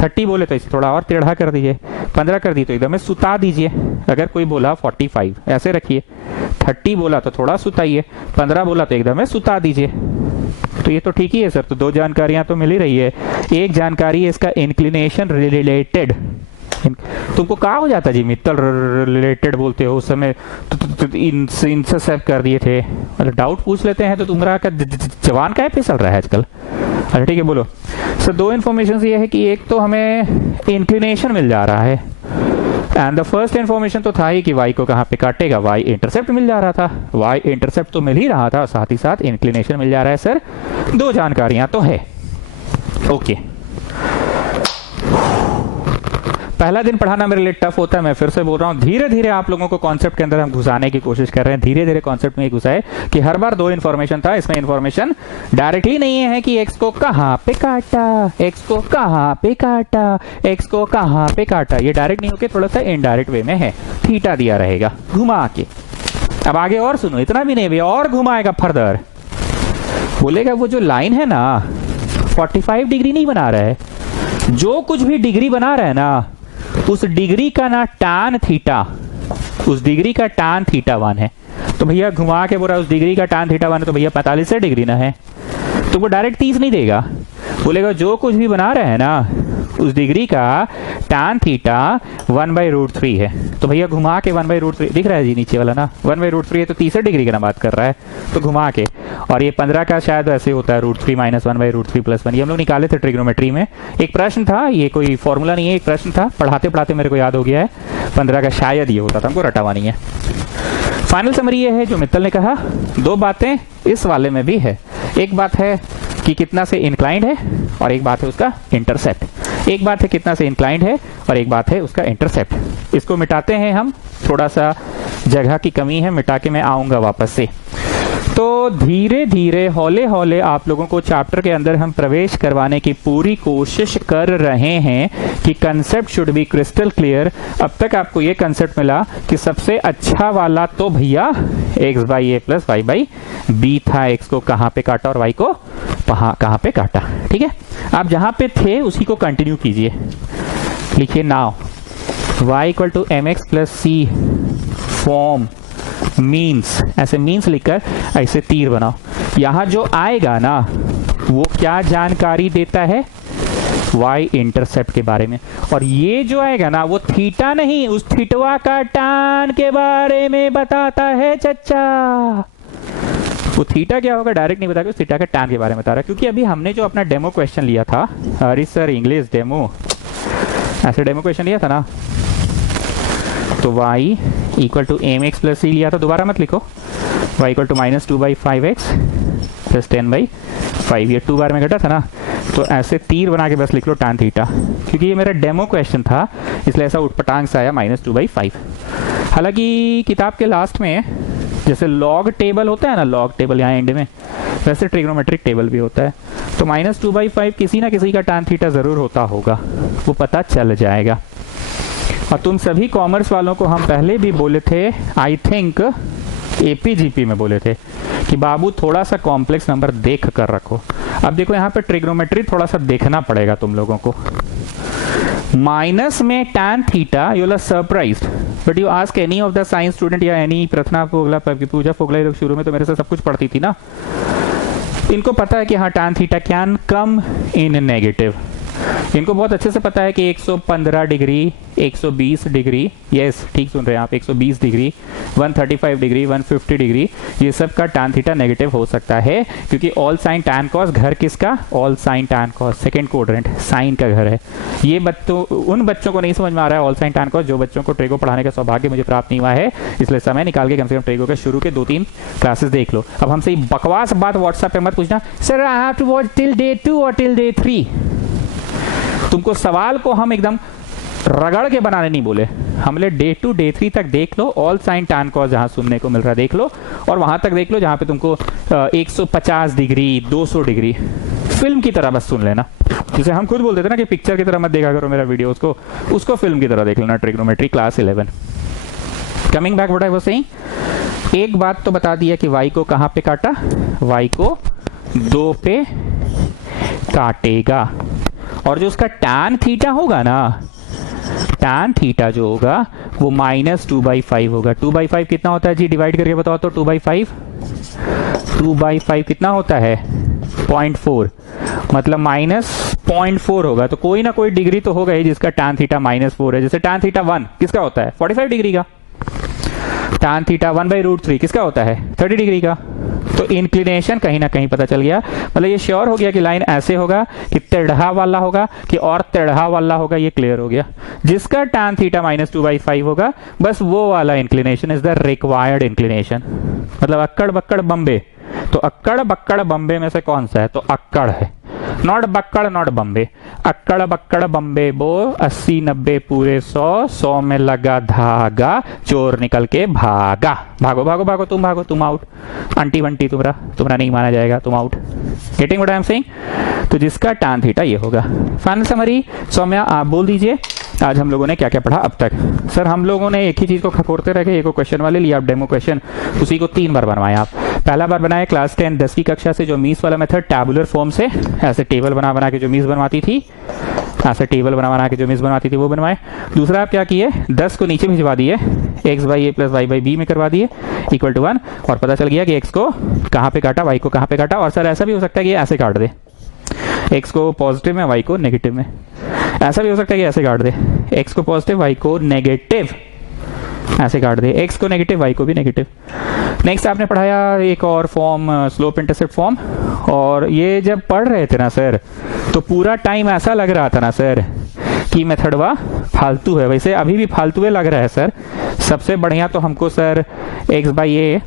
30 बोले तो इसे थोड़ा और टेढ़ा कर दीजिए, 15 कर दी तो एकदम सुता दीजिए. अगर कोई बोला 45 ऐसे रखिए, 30 बोला तो थोड़ा सुताइए, 15 बोला तो एकदम सुता दीजिए. तो ये तो ठीक ही है सर. तो 2 जानकारियां तो मिल ही रही है. एक जानकारी है इसका इंक्लिनेशन रिलेटेड. तुमको क्या हो जाता जी मित्तल रिलेटेड बोलते हो, उस समय इनसे सेव कर दिए थे. मतलब डाउट पूछ लेते हैं तो तुम्हारा का जवान का फिसल रहा है आजकल. अच्छा ठीक है बोलो. सर 2 इन्फॉर्मेशन ये है कि एक तो हमें इंक्लिनेशन मिल जा रहा है, एंड द फर्स्ट इन्फॉर्मेशन तो था ही कि y को कहाँ पे काटेगा, y इंटरसेप्ट मिल जा रहा था. y इंटरसेप्ट तो मिल ही रहा था, साथ ही साथ इंक्लिनेशन मिल जा रहा है. सर 2 जानकारियां तो है. ओके, पहला दिन पढ़ाना मेरे लिए टफ होता है, मैं फिर से बोल रहा हूँ, धीरे धीरे आप लोगों को कॉन्सेप्ट के अंदर हम घुसाने की कोशिश कर रहे हैं, धीरे धीरे कॉन्सेप्ट में घुसाए कि हर बार दो इन्फॉर्मेशन था, इसमें इन्फॉर्मेशन डायरेक्टली नहीं है कि एक्स को कहाँ पे काटा, एक्स को कहाँ पे काटा, एक्स को कहाँ पे काटा, ये डायरेक्ट नहीं होकर थोड़ा सा इनडायरेक्ट वे में है, थीटा दिया रहेगा घुमा के। अब आगे और सुनो, इतना भी नहीं भैया, और घुमाएगा फर्दर, बोलेगा वो जो लाइन है ना 45 डिग्री नहीं बना रहा है, जो कुछ भी डिग्री बना रहा है ना उस डिग्री का ना tan थीटा, उस डिग्री का tan थीटा 1 है। तो भैया घुमा के बोल रहा है उस डिग्री का tan थीटा 1 है, तो भैया 45 डिग्री ना है, तो वो डायरेक्ट 30 नहीं देगा, बोलेगा जो कुछ भी बना रहा है ना उस डिग्री का tan थीटा 1/√3 है। तो भैया घुमा के 1/√3 दिख रहा है जी नीचे वाला ना, 1/√3 है तो 30 डिग्री का ना बात कर रहा है, तो घुमा के। और ये 15 का शायद ऐसे होता है √3 - 1/√3 + 1, ये हम लोग निकाले थे ट्रिग्नोमेट्री में, एक प्रश्न था, ये कोई फॉर्मूला नहीं है, एक प्रश्न था, पढ़ाते पढ़ाते मेरे को याद हो गया है, 15 का शायद ये होता था, हमको रटा हुआ नहीं है। फाइनल समरी ये है जो मित्तल ने कहा, दो बातें इस वाले में भी है, एक बात है कि कितना से इंक्लाइंड है और एक बात है उसका इंटरसेप्ट, एक बात है कितना से इंक्लाइंड है और एक बात है उसका इंटरसेप्ट। इसको मिटाते हैं हम, थोड़ा सा जगह की कमी है, मिटा के मैं आऊंगा वापस से। तो धीरे धीरे हौले हौले आप लोगों को चैप्टर के अंदर हम प्रवेश करवाने की पूरी कोशिश कर रहे हैं कि concept should be crystal clear. अब तक आपको ये कंसेप्ट मिला कि सबसे अच्छा वाला तो भैया x/a + y/b था, x को कहाँ पे काटा और y को कहाँ पे काटा, ठीक है। आप जहां पे थे उसी को कंटिन्यू कीजिए, लिखिए now y = mx + c form means, ऐसे मीन्स लिखकर ऐसे तीर बनाओ, यहां जो आएगा ना वो क्या जानकारी देता है, y इंटरसेप्ट के बारे में, और ये जो आएगा ना वो थीटा नहीं, उस थीटवा का tan के बारे में बताता है चच्चा। वो थीटा क्या होगा डायरेक्ट नहीं बताएगा, उस थीटा का tan के बारे में बता रहा है, क्योंकि अभी हमने जो अपना डेमो क्वेश्चन लिया था, अरे सर इंग्लिश डेमो, ऐसे डेमो क्वेश्चन लिया था ना, तो y = mx + c लिया था, दोबारा मत लिखो, y = -2/5x + 10/5, ये 2 बार में घटा था ना, तो ऐसे तीर बना के बस लिख लो tan थीटा, क्योंकि ये मेरा डेमो क्वेश्चन था इसलिए ऐसा उठपटांग से आया -2/5। हालांकि किताब के लास्ट में जैसे लॉग टेबल होता है ना, लॉग टेबल यहाँ एंड में, वैसे ट्रिग्नोमेट्रिक टेबल भी होता है, तो -2/5 किसी ना किसी का tan थीटा जरूर होता होगा, वो पता चल जाएगा। और तुम सभी कॉमर्स वालों को हम पहले भी बोले थे, आई थिंक एपीजीपी में बोले थे कि बाबू थोड़ा सा कॉम्प्लेक्स नंबर देख कर रखो। अब देखो यहाँ पे ट्रिग्नोमेट्री थोड़ा सा देखना पड़ेगा तुम लोगों को, माइनस में tan theta, you are surprised, but you ask any of the science student या एनी प्रथना फोगला, पूजा फोगला, ये लोग शुरू में तो मेरे से सब कुछ पढ़ती थी ना, इनको पता है कि हाँ tan theta can come in negative, इनको बहुत अच्छे से पता है कि 115 डिग्री, 120 डिग्री, यस ठीक सुन रहे हैं आप, 120 डिग्री, 135 डिग्री, 150 डिग्री, ये सब का tan थीटा नेगेटिव हो सकता है, क्योंकि ऑल साइन tan कॉस घर किसका, all sine tan cos, second quadrant sine का घर है। ये उन बच्चों को नहीं समझ में आ रहा है ऑल साइन tan कॉस, जो बच्चों को ट्रेगो पढ़ाने का सौभाग्य मुझे प्राप्त नहीं हुआ है, इसलिए समय निकाल के कम से कम ट्रेगो के शुरू के 2-3 क्लासेस देख लो। अब हमसे बकवास बात व्हाट्सएप पे मत पूछना, sir I have to watch till day 2 और टिल डे 3। तुमको सवाल को हम एकदम रगड़ के बनाने नहीं बोले, हमने डे 2 डे 3 तक देख लो, ऑल साइन tan कॉस जहां सुनने को मिल रहा है देख लो, और वहां तक देख लो जहां पे तुमको 150 डिग्री, 200 डिग्री, फिल्म की तरह बस सुन लेना, जिसे हम खुद बोलते थे ना कि पिक्चर की तरह मत देखा करो मेरा वीडियो, उसको फिल्म की तरह देख लेना। Trigonometry class 11। Coming back what I was saying, एक बात तो बता दिया कि y को कहां पे काटा, y को 2 पे काटेगा, और जो उसका tan थीटा होगा ना, tan थीटा जो होगा वो -2/5 होगा। 2/5 कितना होता है जी, डिवाइड करके बताओ तो, 2/5 कितना होता है, 0.4, मतलब -0.4 होगा, तो कोई ना कोई डिग्री तो होगा ही जिसका tan थीटा -4 है। जैसे tan थीटा 1 किसका होता है, 45 डिग्री का, tan थीटा 1/√3 किसका होता है, 30 डिग्री का। तो इंक्लिनेशन कहीं ना कहीं पता चल गया, मतलब ये श्योर हो गया कि लाइन ऐसे होगा कि टेढ़ा वाला होगा कि और टेढ़ा वाला होगा, ये क्लियर हो गया। जिसका tan थीटा -2/5 होगा, बस वो वाला inclination is the required inclination, मतलब अक्कड़ बक्कड़ बम्बे, तो अक्कड़ बक्कड़ बम्बे में से कौन सा है, तो अक्कड़ है। नॉट बक्कड़ नॉट बम्बे, अक्कड़ बक्कड़ बम्बे बो, 80 90 पूरे 100, 100 में लगा धागा, चोर निकल के भागा। भागो भागो भागो, तुम आउट। अंटी बंटी तुम्हारा नहीं माना जाएगा, तुम out. Getting what I am saying? तो जिसका tan थीटा ये होगा। फाइनल समरी सौम्या आप बोल दीजिए आज हम लोगों ने क्या क्या पढ़ा अब तक। सर हम लोगों ने एक ही चीज को खखोरते रह गए, एक क्वेश्चन वाले लिया, आप डेमो क्वेश्चन उसी को 3 बार बनवाए आप। पहला बार बनाया क्लास 10 10 की कक्षा से जो मीस वाला मेथड टैबुलर फॉर्म से ऐसे टेबल बना के जो मीस बनवाती थी, ऐसे टेबल बना के जो मीस बनवाती थी वो बनवाए। दूसरा आप क्या किए, 10 को नीचे भिजवा दिए, X by A plus Y by B में करवा दिए इक्वल टू 1, और पता चल गया कि एक्स को कहाँ पे काटा, वाई को कहाँ पे काटा। और सर ऐसा भी हो सकता है कि ऐसे काट दे, एक्स को पॉजिटिव में वाई को नेगेटिव में। ऐसा भी हो सकता है कि ऐसे काट दे, एक्स को पॉजिटिव वाई को नेगेटिव, ऐसे काट दे, एक्स को नेगेटिव वाई को भी नेगेटिव। नेक्स्ट आपने पढ़ाया एक और फॉर्म, स्लोप इंटरसेप्ट फॉर्म। और ये जब पढ़ रहे थे ना सर, तो पूरा टाइम ऐसा लग रहा था ना सर कि मेथडवा फालतू है। वैसे अभी भी फालतू लग रहा है सर। सबसे बढ़िया तो हमको sir X by A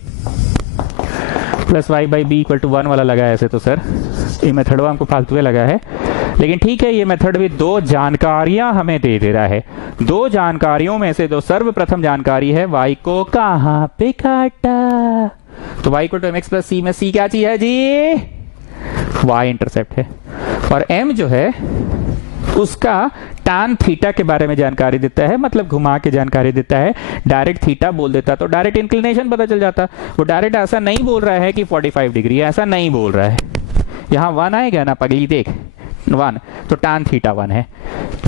plus Y by B equal to 1 वाला लगा है। ऐसे तो सर ये मेथडवा हमको फालतू लगा है, लेकिन ठीक है, ये मेथड भी 2 जानकारियां हमें दे रहा है। 2 जानकारियों में से जो सर्वप्रथम जानकारी है y को कहां पे काटा, तो y equal to mx plus C में c क्या चीज है जी, y इंटरसेप्ट है। और m जो है उसका tan थीटा के बारे में जानकारी देता है, मतलब घुमा के जानकारी देता है। डायरेक्ट थीटा बोल देता तो डायरेक्ट इंक्लिनेशन पता चल जाता। वो डायरेक्ट ऐसा नहीं बोल रहा है कि 45 डिग्री है, ऐसा नहीं बोल रहा है। यहाँ 1 आएगा ना पगली, देख 1, तो tan थीटा 1 है।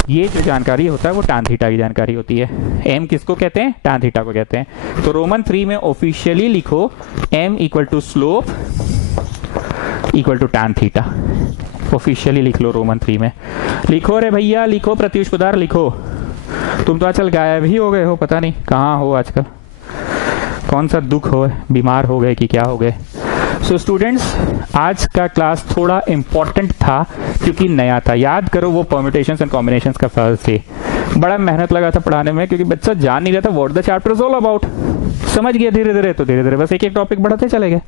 ये जो जानकारी होता है वो tan थीटा की जानकारी होती है। m किसको कहते हैं, tan थीटा को कहते हैं। तो रोमन 3 में ऑफिशियली लिखो m equal to slope equal to tan theta. Officially लिख लो रोमन 3 में। लिखो रे भैया लिखो, प्रत्युष कुदार लिखो। तुम तो आजकल गायब ही हो गए हो, पता नहीं कहाँ हो आजकल, कौन सा दुख हो, बीमार हो गए कि क्या हो गए। सो स्टूडेंट्स आज का क्लास थोड़ा इंपॉर्टेंट था क्योंकि नया था। याद करो वो परम्यूटेशंस एंड कॉम्बिनेशंस का फर्स्ट थे, बड़ा मेहनत लगा था पढ़ाने में क्योंकि बच्चा जान नहीं रहा था what the chapter is all about. समझ गया धीरे धीरे, तो धीरे धीरे बस एक एक टॉपिक बढ़ाते चले गए।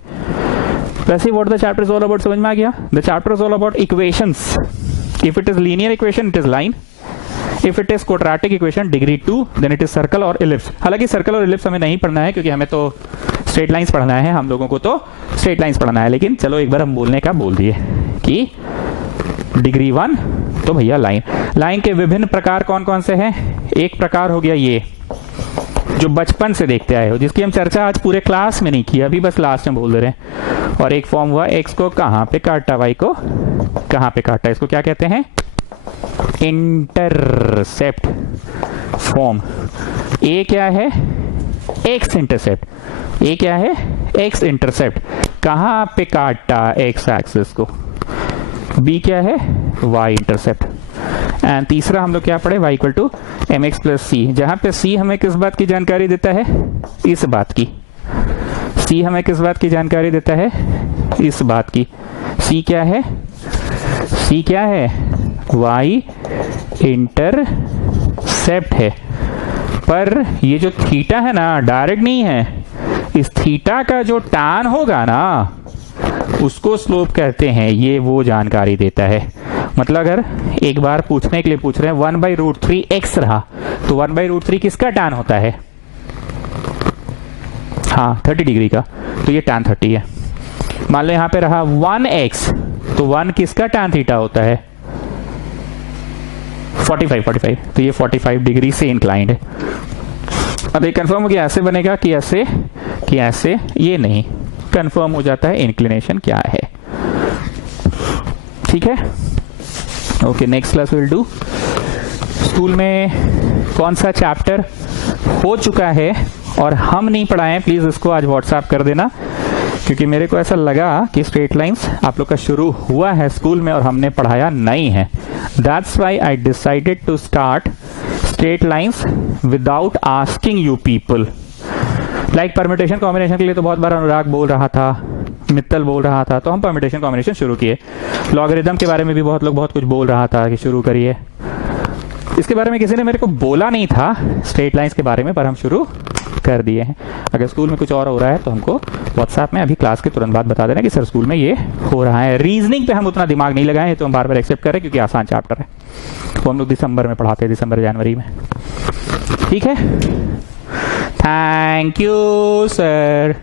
वैसे what the chapter is all about समझ में आ गया। The chapter is all about equations. If it is linear equation it is line, if it is quadratic equation degree 2 then it is circle और ellipse. हालांकि circle और ellipse हमें नहीं पढ़ना है क्योंकि हमें तो स्ट्रेट लाइंस पढ़ना है, हम लोगों को तो स्ट्रेट लाइंस पढ़ना है। लेकिन चलो एक बार हम बोलने का बोल दिए कि डिग्री 1 तो भैया लाइन। लाइन के विभिन्न प्रकार कौन कौन से हैं। एक प्रकार हो गया ये जो बचपन से देखते आए हो, जिसकी हम चर्चा आज पूरे क्लास में नहीं की, अभी बस लास्ट में बोल दे रहे हैं। और एक फॉर्म हुआ एक्स को कहां पे काटा, वाई को कहां पे काटा, इसको क्या कहते हैं, इंटरसेप्ट फॉर्म। ए क्या है, एक्स इंटरसेप्ट। ए क्या है, एक्स इंटरसेप्ट, कहां पे काटा, एक्स एक्सिस को। बी क्या है, वाई इंटरसेप्ट। एंड तीसरा हम लोग क्या पढ़े, y equal to M X plus C, जहां पे c हमें किस बात की जानकारी देता है, इस बात की। c हमें किस बात की जानकारी देता है, इस बात की। c क्या है, c क्या है, y इंटरसेप्ट है। पर ये जो थीटा है ना डायरेक्ट नहीं है, इस थीटा का जो tan होगा ना उसको स्लोप कहते हैं। ये वो जानकारी देता है। मतलब अगर एक बार पूछने के लिए पूछ रहे हैं 1/√3 x रहा तो 1/√3 किसका tan होता है, हाँ 30 डिग्री का, तो ये tan 30 है। मान लो यहां पे रहा 1x तो 1 किसका tan थीटा होता है, 45, तो ये 45 डिग्री से इंक्लाइंड है। अब ये कंफर्म हो गया ऐसे बनेगा कि ऐसे ये नहीं, कंफर्म हो जाता है इंक्लिनेशन क्या है। ठीक है, okay next class will do. School में कौन सा चैप्टर हो चुका है और हम नहीं पढ़ाए, प्लीज इसको आज व्हाट्सएप कर देना, क्योंकि मेरे को ऐसा लगा कि स्ट्रेट लाइंस आप लोग का शुरू हुआ है स्कूल में और हमने पढ़ाया नहीं है। That's why I decided to start straight lines without asking you people. Like permutation combination के लिए तो बहुत बार अनुराग बोल रहा था, मित्तल बोल रहा था, तो हम परम्यूटेशन कॉम्बिनेशन शुरू किए। लॉगरिथम के बारे में भी बहुत लोग बहुत कुछ बोल रहा था कि शुरू करिए। इसके बारे में किसी ने मेरे को बोला नहीं था स्ट्रेट लाइंस के बारे में, पर हम शुरू कर दिए हैं। अगर स्कूल में कुछ और हो रहा है तो हमको व्हाट्सएप में अभी क्लास के तुरंत बाद बता देना कि सर स्कूल में ये हो रहा है। रीजनिंग पे हम उतना दिमाग नहीं लगाए, तो हम बार बार एक्सेप्ट कर रहे हैं क्योंकि आसान चैप्टर है, तो हम लोग दिसंबर में पढ़ाते हैं, दिसंबर जनवरी में। ठीक है, थैंक यू सर।